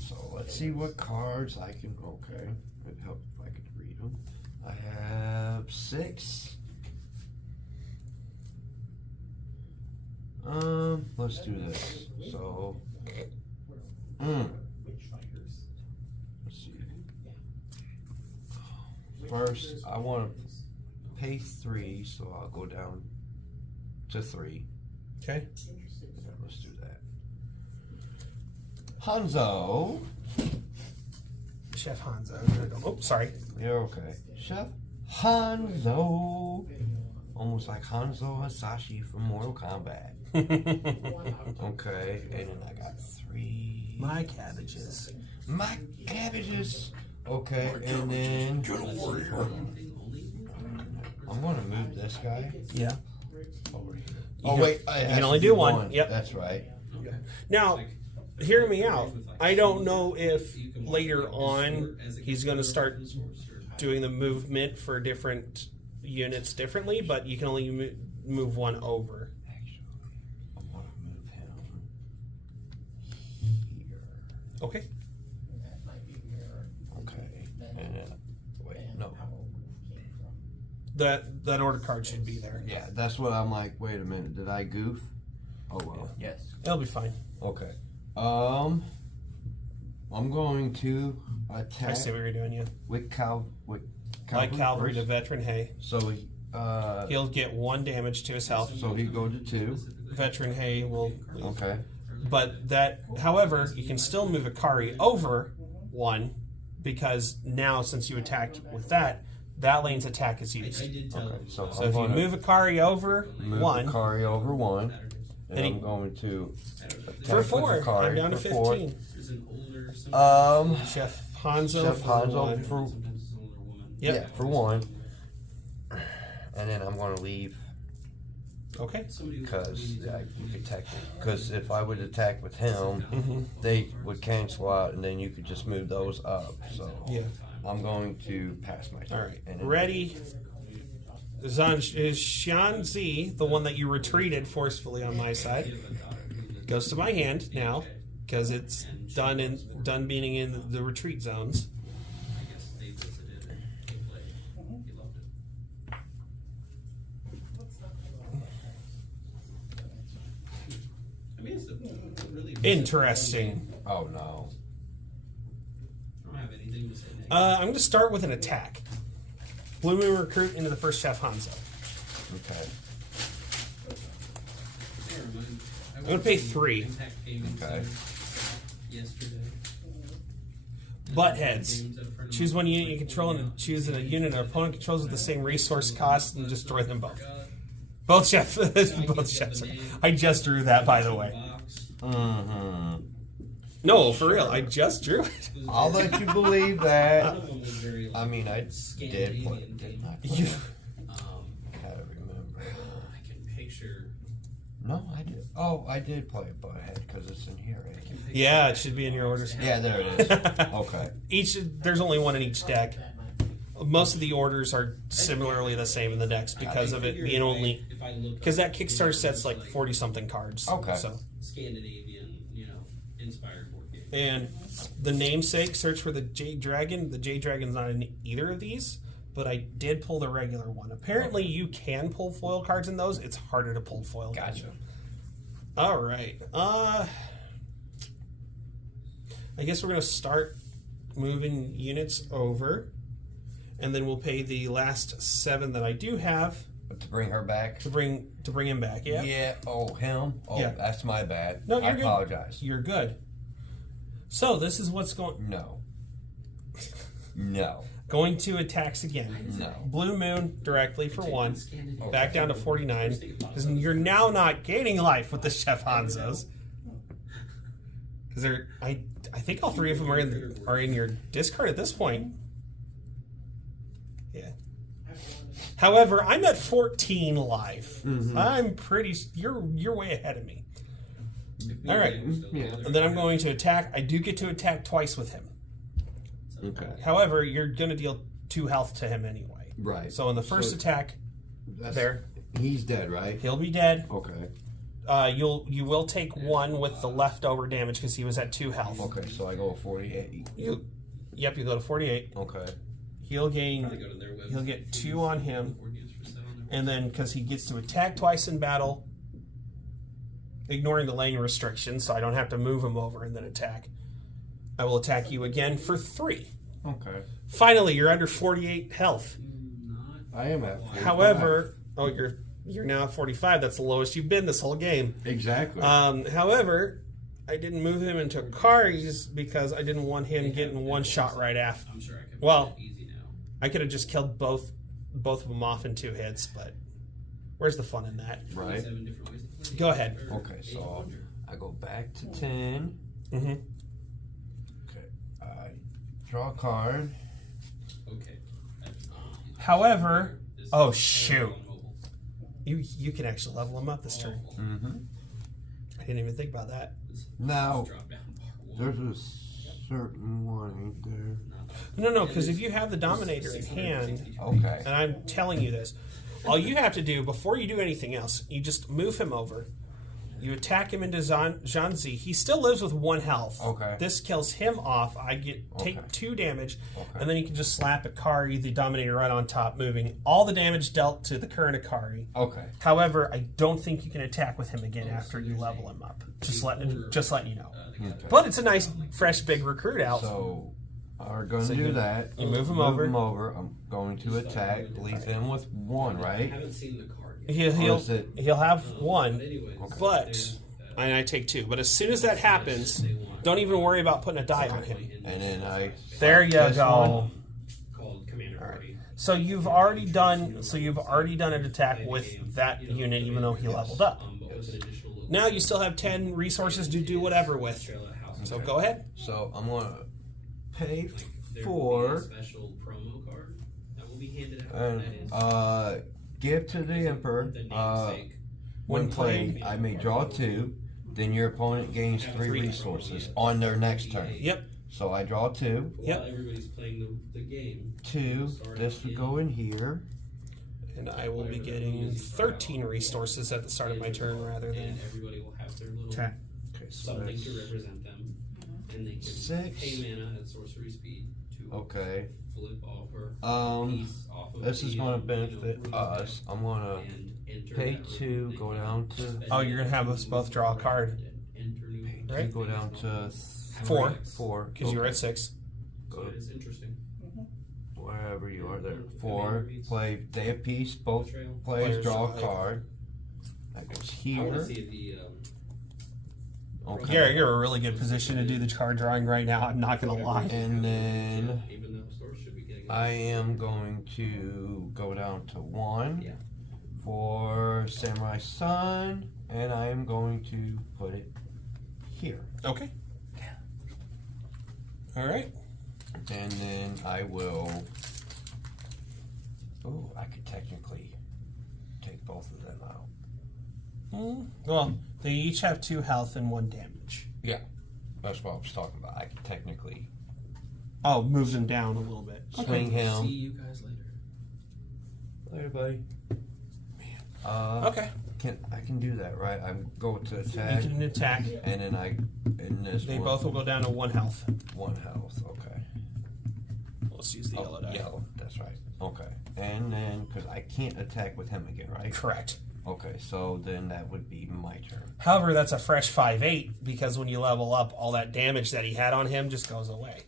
So let's see what cards I can. Okay. It'd help if I could read them. I have 6. Let's do this. So. Let's see. First, I want to pay 3, so I'll go down to 3. Okay. Yeah, let's do that. Hanzo. Chef Hanzo. Oh, sorry. You're okay. Chef Hanzo. Almost like Hanzo Hasashi from Mortal Kombat. Okay, and then I got 3. My cabbages. My cabbages. Okay, and then I'm gonna move this guy Yeah. over here. You Oh can- wait, you can only do one. Yep. That's right. Now, hear me out. I don't know if later on he's going to start doing the movement for different units differently, but you can only move 1 over. Actually, I'm gonna move him here. Okay. Okay, and then wait, no. That order card should be there. Yeah, that's what I'm like. Wait a minute, did I goof? Oh well. Yes. It'll be fine. Okay. I'm going to I attack see what you're doing, yeah. with Like Calvary Cavalry to first. Veteran Hay. So he He'll get 1 damage to his health. so he go to 2. Veteran Hay will. Okay. But that, however, you can still move Akari over 1 because now, since you attacked with that lane's attack is I used. did tell Okay. him. So So I'm if you gonna move Akari over move 1 Akari over 1, and And he- I'm going to attack for 4, with Akari I'm down to for 4. 15. There's an older. Chef Hanzo Chef for Hanzo 1. for Sometimes it's an older woman. Yep. yeah for 1, and then I'm going to leave Okay. Somebody who- because you could technically because if I would attack with him, Mm-hmm. they would cancel out, and then you could just move those up. So Yeah. I'm going to pass my turn. All right. And then- Ready. Is Xianzi, the one that you retreated forcefully on my side, goes to my hand now. because it's And she done was for it. done being in the retreat zones. I guess they visited and he played. He loved it. I mean, it's a really Interesting. Oh no. I don't have anything to say negative. I'm going to start with an attack. Blue Moon Recruit into the first Chef Hanzo. Okay. Never mind. I I'm gonna went pay to 3. Impact Gaming Okay. Center yesterday. Butt And heads. games that a friend of Choose mine one was unit you playing control for me and out. choose a unit an opponent controls with the same resource cost and destroy them both. Forgot. Both chefs. I Both get chefs. the name. I just drew that, by the way. Box. Mm-hmm. No, for real. I just drew it. It was I'll very- let you believe One that. of them was very, like, I mean, I did Scandinavian play. game. Didn't I? You, Gotta remember. I can picture. No, I did. Oh, I did play a butthead because it's in here. Right? yeah, it should be in your orders. Yeah, there it is. Okay. Each there's only one in each deck. Most of the orders are similarly the same in the decks because of it being only because that Kickstarter set's like 40 something cards. Okay. So Scandinavian, inspired board game. and the namesake search for the Jade Dragon. The Jade Dragon's not in either of these, but I did pull the regular one. Apparently, you can pull foil cards in those. It's harder to pull foil. cards. Gotcha. All right. I guess we're gonna start moving units over, and then we'll pay the last 7 that I do have But to bring her back. to bring him back. Yeah. Yeah. Oh, him. Oh, Yeah. that's my bad. No, you're I good. apologize. You're good. So this is what's No. No. going to attacks again. No. Blue Moon directly for 1, Scandinavian. back down to 49. Because you're now not gaining life with the Chef Hanzos. Because they're, I think all 3 of them are in your discard at this point. Yeah. However, I'm at 14 life. I'm pretty. You're way ahead of me. All right. Yeah. And then I'm going to attack. I do get to attack twice with him. Okay. However, you're going to deal 2 health to him anyway. Right. So in the first So attack, that's, there. He's dead, right? he'll be dead. Okay. You will take 1 with the leftover damage because he was at 2 health. Okay, so I go 48. You go to 48. Okay. He'll gain. Probably go to their website. He'll get 2 on him, Board games for sale on their and then because he gets to attack twice in battle, ignoring the lane restriction, so I don't have to move him over and then attack. I will attack you again for 3. Okay. Finally, you're under 48 health. I am at 45. However, you're now at 45. That's the lowest you've been this whole game. Exactly. However, I didn't move him into Kari's because I didn't want him getting 1 shot right after. I'm sure I can Well, find it easy now. I could have just killed both of them off in 2 hits, but where's the fun in that? Right. 7 different ways to play. Go ahead. Or Okay, 8 so wonder. I go back to 10. Mm-hmm. Okay. I draw a card. Okay. However, This oh is shoot, on mobile. you can actually level him up this turn. Mm-hmm. I didn't even think about that. Now, Drop down bar 1. there's a certain one, ain't there? No, because if you have the Dominator in hand, Okay. and I'm telling you this, all you have to do before you do anything else, you just move him over. You attack him into Zhanzi. He still lives with 1 health. Okay. This kills him off. I take Okay. 2 damage, Okay. and then you can just slap Akari, the Dominator, right on top, moving all the damage dealt to the current Akari. Okay. However, I don't think you can attack with him again after you level him up. Just letting you know. Okay. But it's a nice, fresh, big recruit out. So, we're going So to you- do that. you move him Move over. him over. I'm going to attack. Leave him with 1, I right? haven't seen the card yet. He'll Or is it- he'll have 1, Anyways, but there's, and I take 2. But as soon as that happens, don't even worry about putting a die on him. And then I. There you this go. one. called Commander Party. So you've already done an attack with that unit, even though he leveled up. But with an additional little Now you still have 10 resources to do whatever with. So go ahead. So I'm going to pay There will be a 4 special promo card that will be handed out. and that is give to the Emperor. the namesake. When played, I may draw 2. Then your opponent gains 3 resources on their next turn. Yep. So I draw 2. Yep. While everybody's playing the game. 2. This would go in here. And I will be getting 13 resources at the start of my turn rather than. And everybody will have their little Okay. Okay, so something that's to represent them, and they can 6. pay mana at sorcery speed to Okay. flip off or piece off of This is the, going to rules benefit deck us. I'm going to and enter pay that 2, room. They go can down to spend Oh, you're gonna have it us to both draw a move card. around and enter new rules. Right. go down to 4. 4 Because you were at 6. So it is interesting. wherever you are there. Commander 4, beats. play day of peace. Both Betrayal. players draw draw a card. That goes I want to here. see the. Okay. Yeah, you're in a really good position to do the card drawing right now. I'm not gonna lie. And then Even though stores should be getting. I am going to go down to 1 Yeah. for Samurai Sun, and I am going to put it here. Okay. All right. And then I will. Oh, I could technically take both of them out. Well, they each have 2 health and 1 damage. Yeah, that's what I was talking about. I could technically Oh, move them down a little bit. swing See him. you guys later. Later, buddy. Okay. I can do that, right? I'm go to You attack, can attack. and then in this They one, both will go down to 1 health. 1 health. Okay. Let's use the yellow die. Yellow. That's right. Okay. And then because I can't attack with him again, right? Correct. Okay. So then that would be my turn. However, that's a fresh 5/8 because when you level up, all that damage that he had on him just goes away.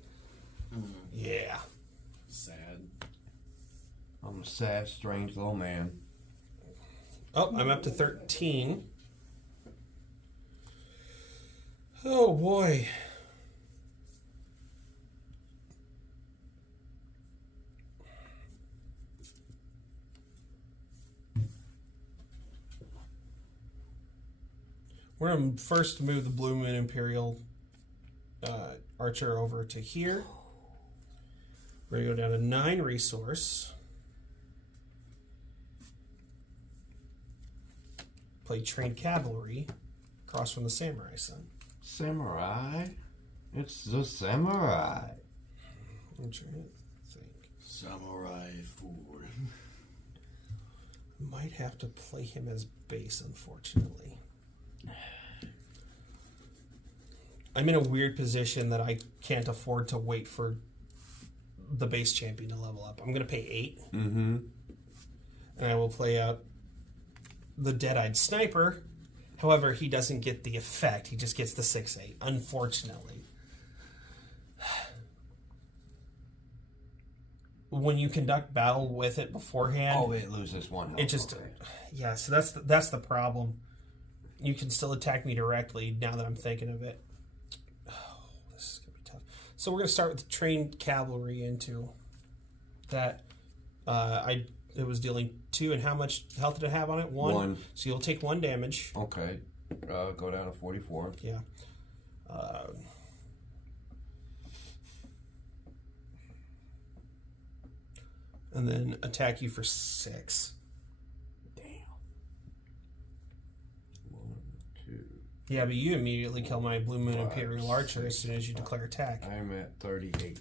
Yeah. Sad. I'm a sad, strange little man. Oh, I'm up to 13. Oh boy. We're going to first move the Blue Moon Imperial Archer over to here. We're going to go down to 9 resource. Play Trained Cavalry across from the Samurai Sun. Samurai? It's the samurai. I'm trying to think. Samurai food. Might have to play him as base, unfortunately. I'm in a weird position that I can't afford to wait for the base champion to level up. I'm going to pay 8. Mm-hmm. And I will play out the Dead-Eyed Sniper. However, he doesn't get the effect. He just gets the 6/8, unfortunately. When you conduct battle with it beforehand, Oh, it loses 1 health. it just okay. yeah. So that's the problem. You can still attack me directly now that I'm thinking of it. Oh, this is gonna be tough. So we're gonna start with the Trained Cavalry into that. It was dealing 2, and how much health did it have on it? 1. 1. So you'll take 1 damage. Okay. Go down to 44. Yeah. And then attack you for 6. Damn. 1, 2. Yeah, but you immediately kill my Blue Moon 5, Imperial Archer as 6, soon as you declare attack. I'm at 38.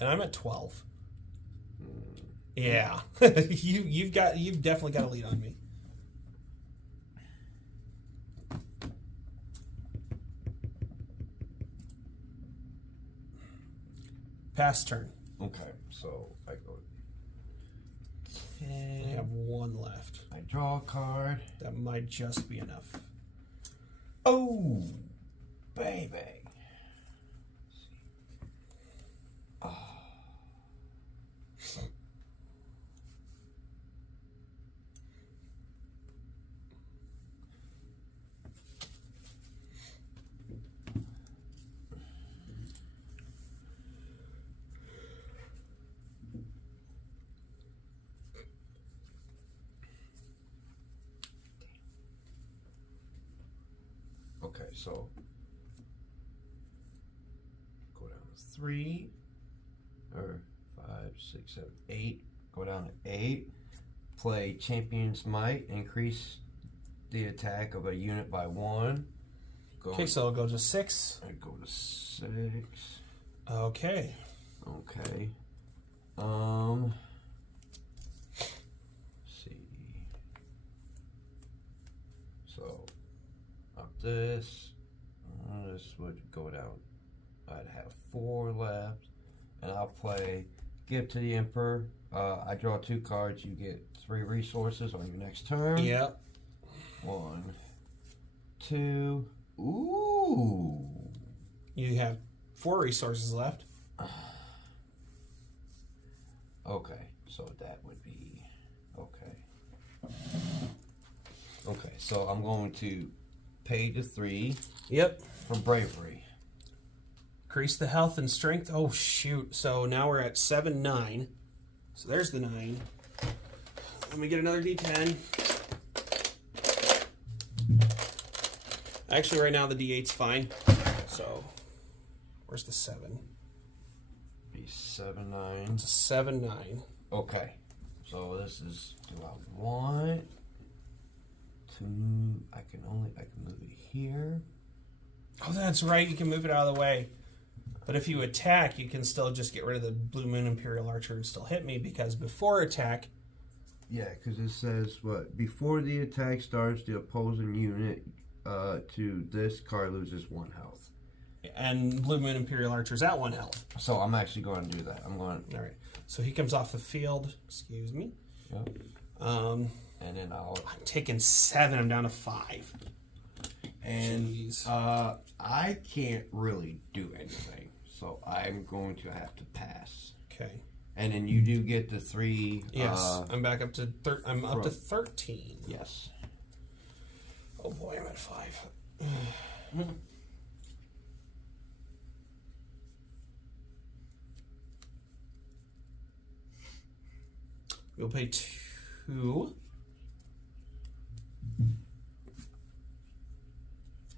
And I'm at 12. Mm. Yeah. you've definitely got a lead on me. Pass turn. Okay, so I go. I have 1 left. I draw a card. That might just be enough. Oh, baby. Oh. Okay, so go down to 3 or 5, 6, 7, 8. Go down to 8. Play Champion's Might. Increase the attack of a unit by 1. Go. Okay, so I'll go to 6. I go to 6. Okay. Okay. See. So I'll this. This would go down. I'd have 4 left, and I'll play Give to the Emperor. I draw 2 cards. You get 3 resources on your next turn. Yep. 1, 2. Ooh. You have 4 resources left. Okay, so that would be okay. Okay, so I'm going to pay the 3 Yep. for bravery. Increase the health and strength. Oh, shoot. So now we're at 7, 9. So there's the 9. Let me get another D10. Actually, right now the D8's fine. So, where's the 7? Be 7, 9. It's a 7, 9. Okay, so this is. Do I want to? I can move it here. Oh, that's right. You can move it out of the way. But if you attack, you can still just get rid of the Blue Moon Imperial Archer and still hit me, because before attack... Yeah, because it says what? Before the attack starts, the opposing unit to this card loses 1 health. And Blue Moon Imperial Archer's at 1 health. So I'm actually going to do that. I'm going. All right. So he comes off the field. Excuse me. Yep. Um, And then I'm taking 7. I'm down to 5. And Jeez. I can't really do anything, so I'm going to have to pass. Okay. And then you do get the 3. Yes. I'm back up to I'm up to 13. Yes. Oh boy, I'm at 5. We'll pay 2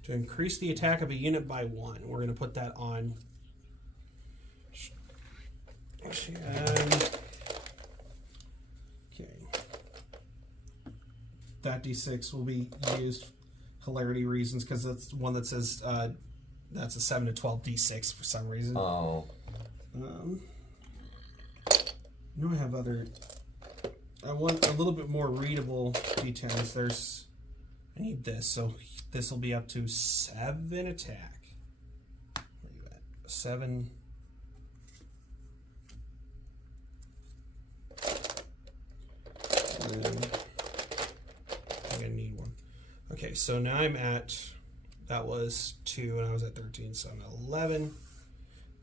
to increase the attack of a unit by 1. We're going to put that on. Okay. That D6 will be used hilarity reasons, because that's one that says that's a 7 to 12 D6 for some reason. Oh. No, I have other. I want a little bit more readable D10s. I need this, so this will be up to 7 attack. Where are you at? 7. And then I'm gonna need 1. Okay, so now I'm at. That was 2, and I was at 13, so I'm at 11.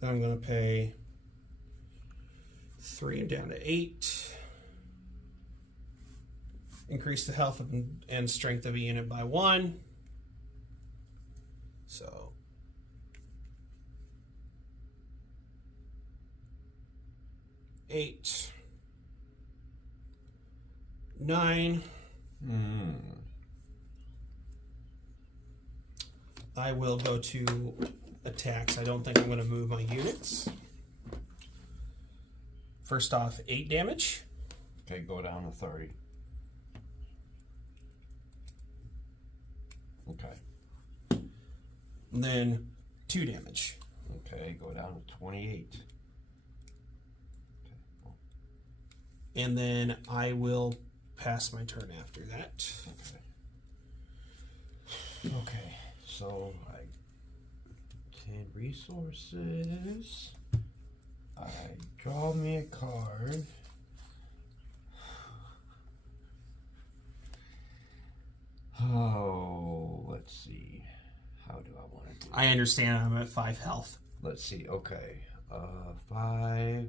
Then I'm gonna pay 3 and down to 8. Increase the health and strength of a unit by 1. So 8, 9. I will go to attacks. I don't think I'm going to move my units. First off, 8 damage. Okay, go down to 30. Okay. And then 2 damage. Okay, go down to 28. Okay. And then I will pass my turn after that. Okay. Okay, so I 10 resources. I draw me a card. Oh, let's see. How do I want to do I understand I'm at 5 health. Let's see. Okay. 5,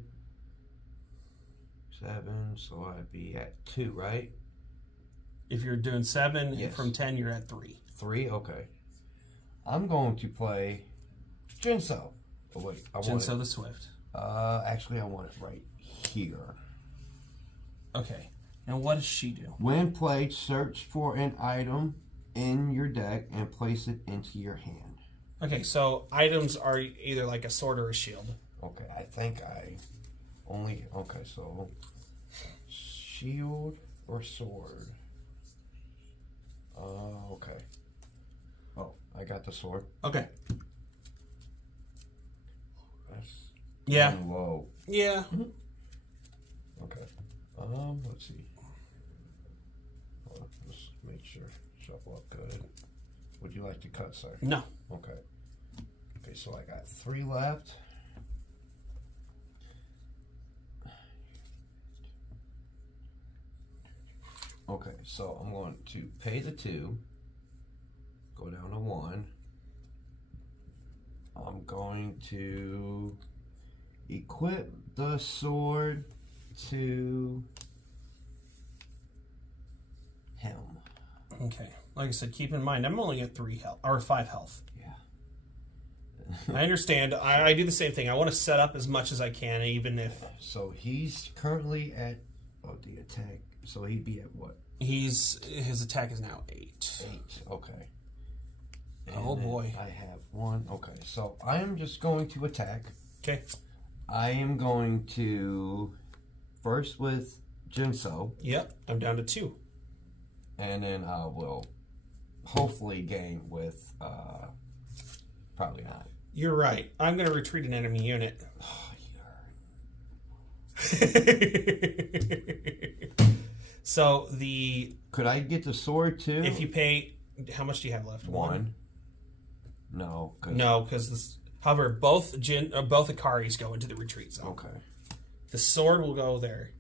7. So I'd be at 2, right? If you're doing 7, Yes. from 10, you're at 3. 3. Okay. I'm going to play Jinso. Oh wait, I want Jinso it. the Swift. Actually, I want it right here. Okay. And what does she do? When played, search for an item in your deck and place it into your hand. Okay, so items are either like a sword or a shield. Okay, I think I only. Okay, so shield or sword. Okay. Oh, I got the sword. Okay. That's Yeah. low. Yeah. Okay. Let's see. Hold on, let's make sure shuffle up good. Would you like to cut, sir? No. Okay. Okay, so I got 3 left. Okay, so I'm going to pay the 2. Go down to 1. I'm going to equip the sword to him. Okay. Like I said, keep in mind, I'm only at 3 health or 5 health. Yeah. I understand. I do the same thing. I want to set up as much as I can, even if So he's currently at the attack. So he'd be at what? his attack is now 8. 8. Okay. Oh, then boy. I have 1. Okay, so I am just going to attack. Okay. I am going to first with Jinso, Yep. I'm down to 2. and then I will hopefully gain with probably not. You're right. I'm going to retreat an enemy unit. Oh, So the could I get the sword too? if you pay, how much do you have left? 1. No. No, because however, both Akaris go into the retreat zone. Okay. The sword will go there.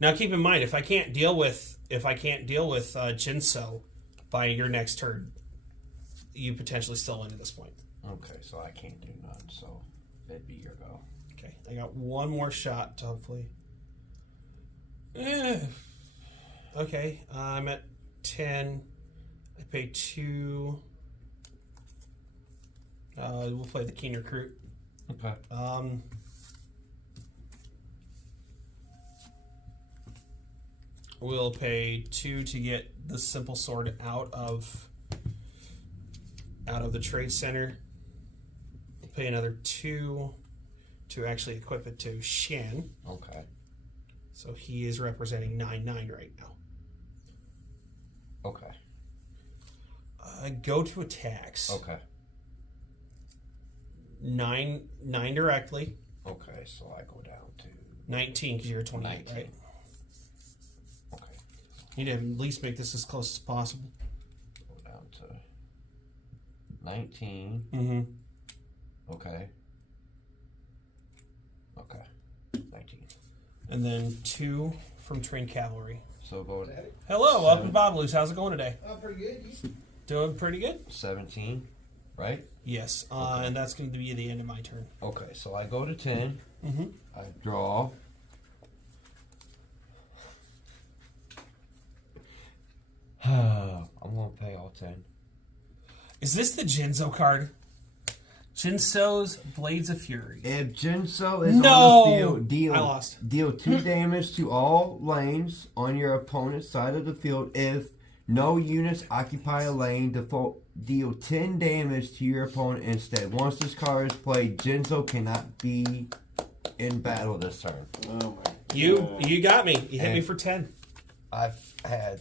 Now, keep in mind, if I can't deal with Jinso by your next turn, you potentially still win at this point. Okay, so I can't do none. So that'd be your go. Okay, I got one more shot to hopefully. Okay, I'm at 10. I pay 2. We'll play the Keen Recruit. Okay. We'll pay 2 to get the simple sword out of the trade center. We'll pay another 2 to actually equip it to Shen. Okay. So he is representing 9/9 right now. Okay. Go to attacks. Okay. 9 directly. Okay, so I go down to 19 because you're 28, 19. right? Okay. You need to at least make this as close as possible. Go down to 19. Mm-hmm. Okay. Okay. 19. And then 2 from Trained Cavalry. So go to Hello, welcome to Babalu's. How's it going today? Pretty good. Doing pretty good? 17, right? Yes, and that's going to be the end of my turn. Okay, so I go to 10. Mm-hmm. I draw. I'm going to pay all 10. Is this the Jinzo card? Jinso's Blades of Fury. If Jinso is No! on the field, I lost. deal 2 damage to all lanes on your opponent's side of the field. If no units occupy a lane, deal 10 damage to your opponent instead. Once this card is played, Jinso cannot be in battle this turn. Oh my. You got me. You hit me And- for 10. I've had...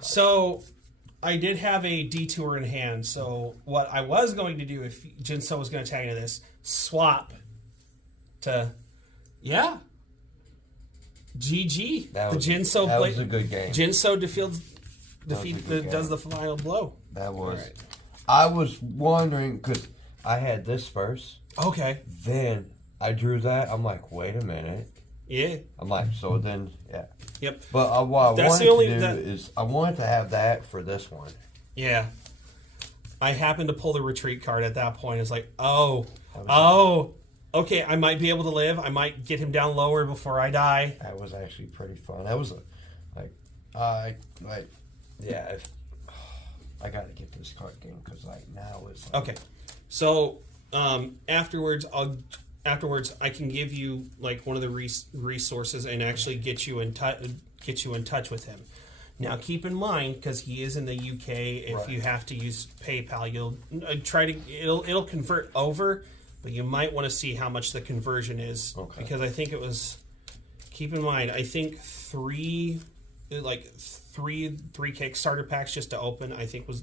So I did have a detour in hand. So what I was going to do if Jinso was going to tag into this, swap to, yeah, GG. That the was, Jinso that was play, a good game. Jinso was a good does game. the final blow. That was... Alright. I was wondering, because I had this first. Okay. Then I drew that. I'm like, wait a minute. Yeah. I'm like, so then, yeah. Yep. But what I That's wanted the only- to do that- is I wanted to have that for this one. Yeah. I happened to pull the retreat card at that point. It's like, okay, I might be able to live. I might get him down lower before I die. That was actually pretty fun. That was yeah. I got to get this card game because now it's like, Okay. So afterwards, I can give you like one of the resources and actually get you in touch with him. Now, keep in mind, because he is in the UK, if Right. you have to use PayPal, you'll it'll convert over, but you might want to see how much the conversion is, Okay. because I think it was. Keep in mind, I think three Kickstarter packs just to open. I think was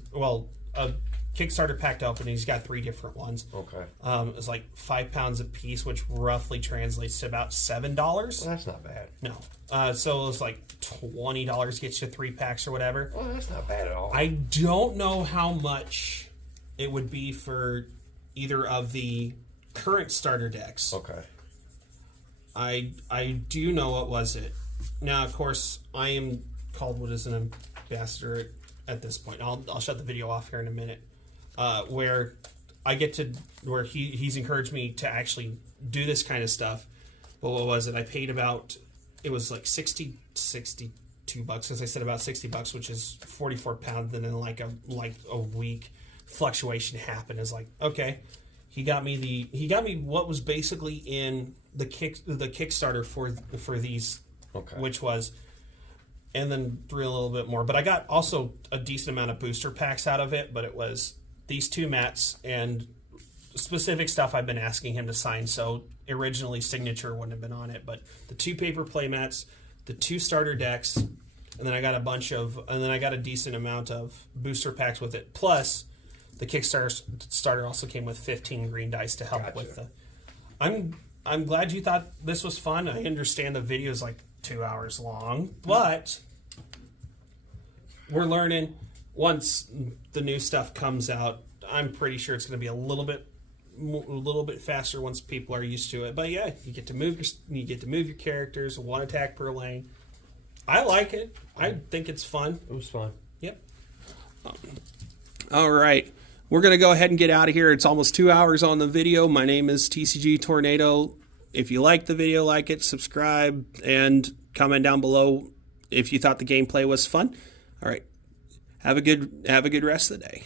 Kickstarter packed open. He's got 3 different ones. Okay. It was like 5 pounds a piece, which roughly translates to about $7. Well, that's not bad. No. So it was like $20 gets you 3 packs or whatever. Well, that's not bad at all. I don't know how much it would be for either of the current starter decks. Okay. I do know what was it. Now, of course, I am called what is an ambassador at this point. I'll shut the video off here in a minute. Where I get to where he's encouraged me to actually do this kind of stuff. But what was it? I paid about, it was like 62 bucks, as I said, about $60, which is 44 pounds. And then like a week fluctuation happened. It's like, okay, he got me what was basically in the Kickstarter for these, Okay. which was, and then threw a little bit more. But I got also a decent amount of booster packs out of it. But it was these 2 mats and specific stuff I've been asking him to sign. So originally signature wouldn't have been on it, but the 2 paper play mats, the 2 starter decks, and then I got a decent amount of booster packs with it. Plus, the Kickstarter starter also came with 15 green dice to help with the. I'm glad you thought this was fun. I understand the video is like 2 hours long, but we're learning. Once the new stuff comes out, I'm pretty sure it's going to be a little bit faster once people are used to it. But yeah, you get to move your characters, 1 attack per lane. I like it. I think it's fun. It was fun. Yep. All right. We're going to go ahead and get out of here. It's almost 2 hours on the video. My name is TCG Tornado. If you like the video, like it, subscribe, and comment down below if you thought the gameplay was fun. All right. Have a good rest of the day.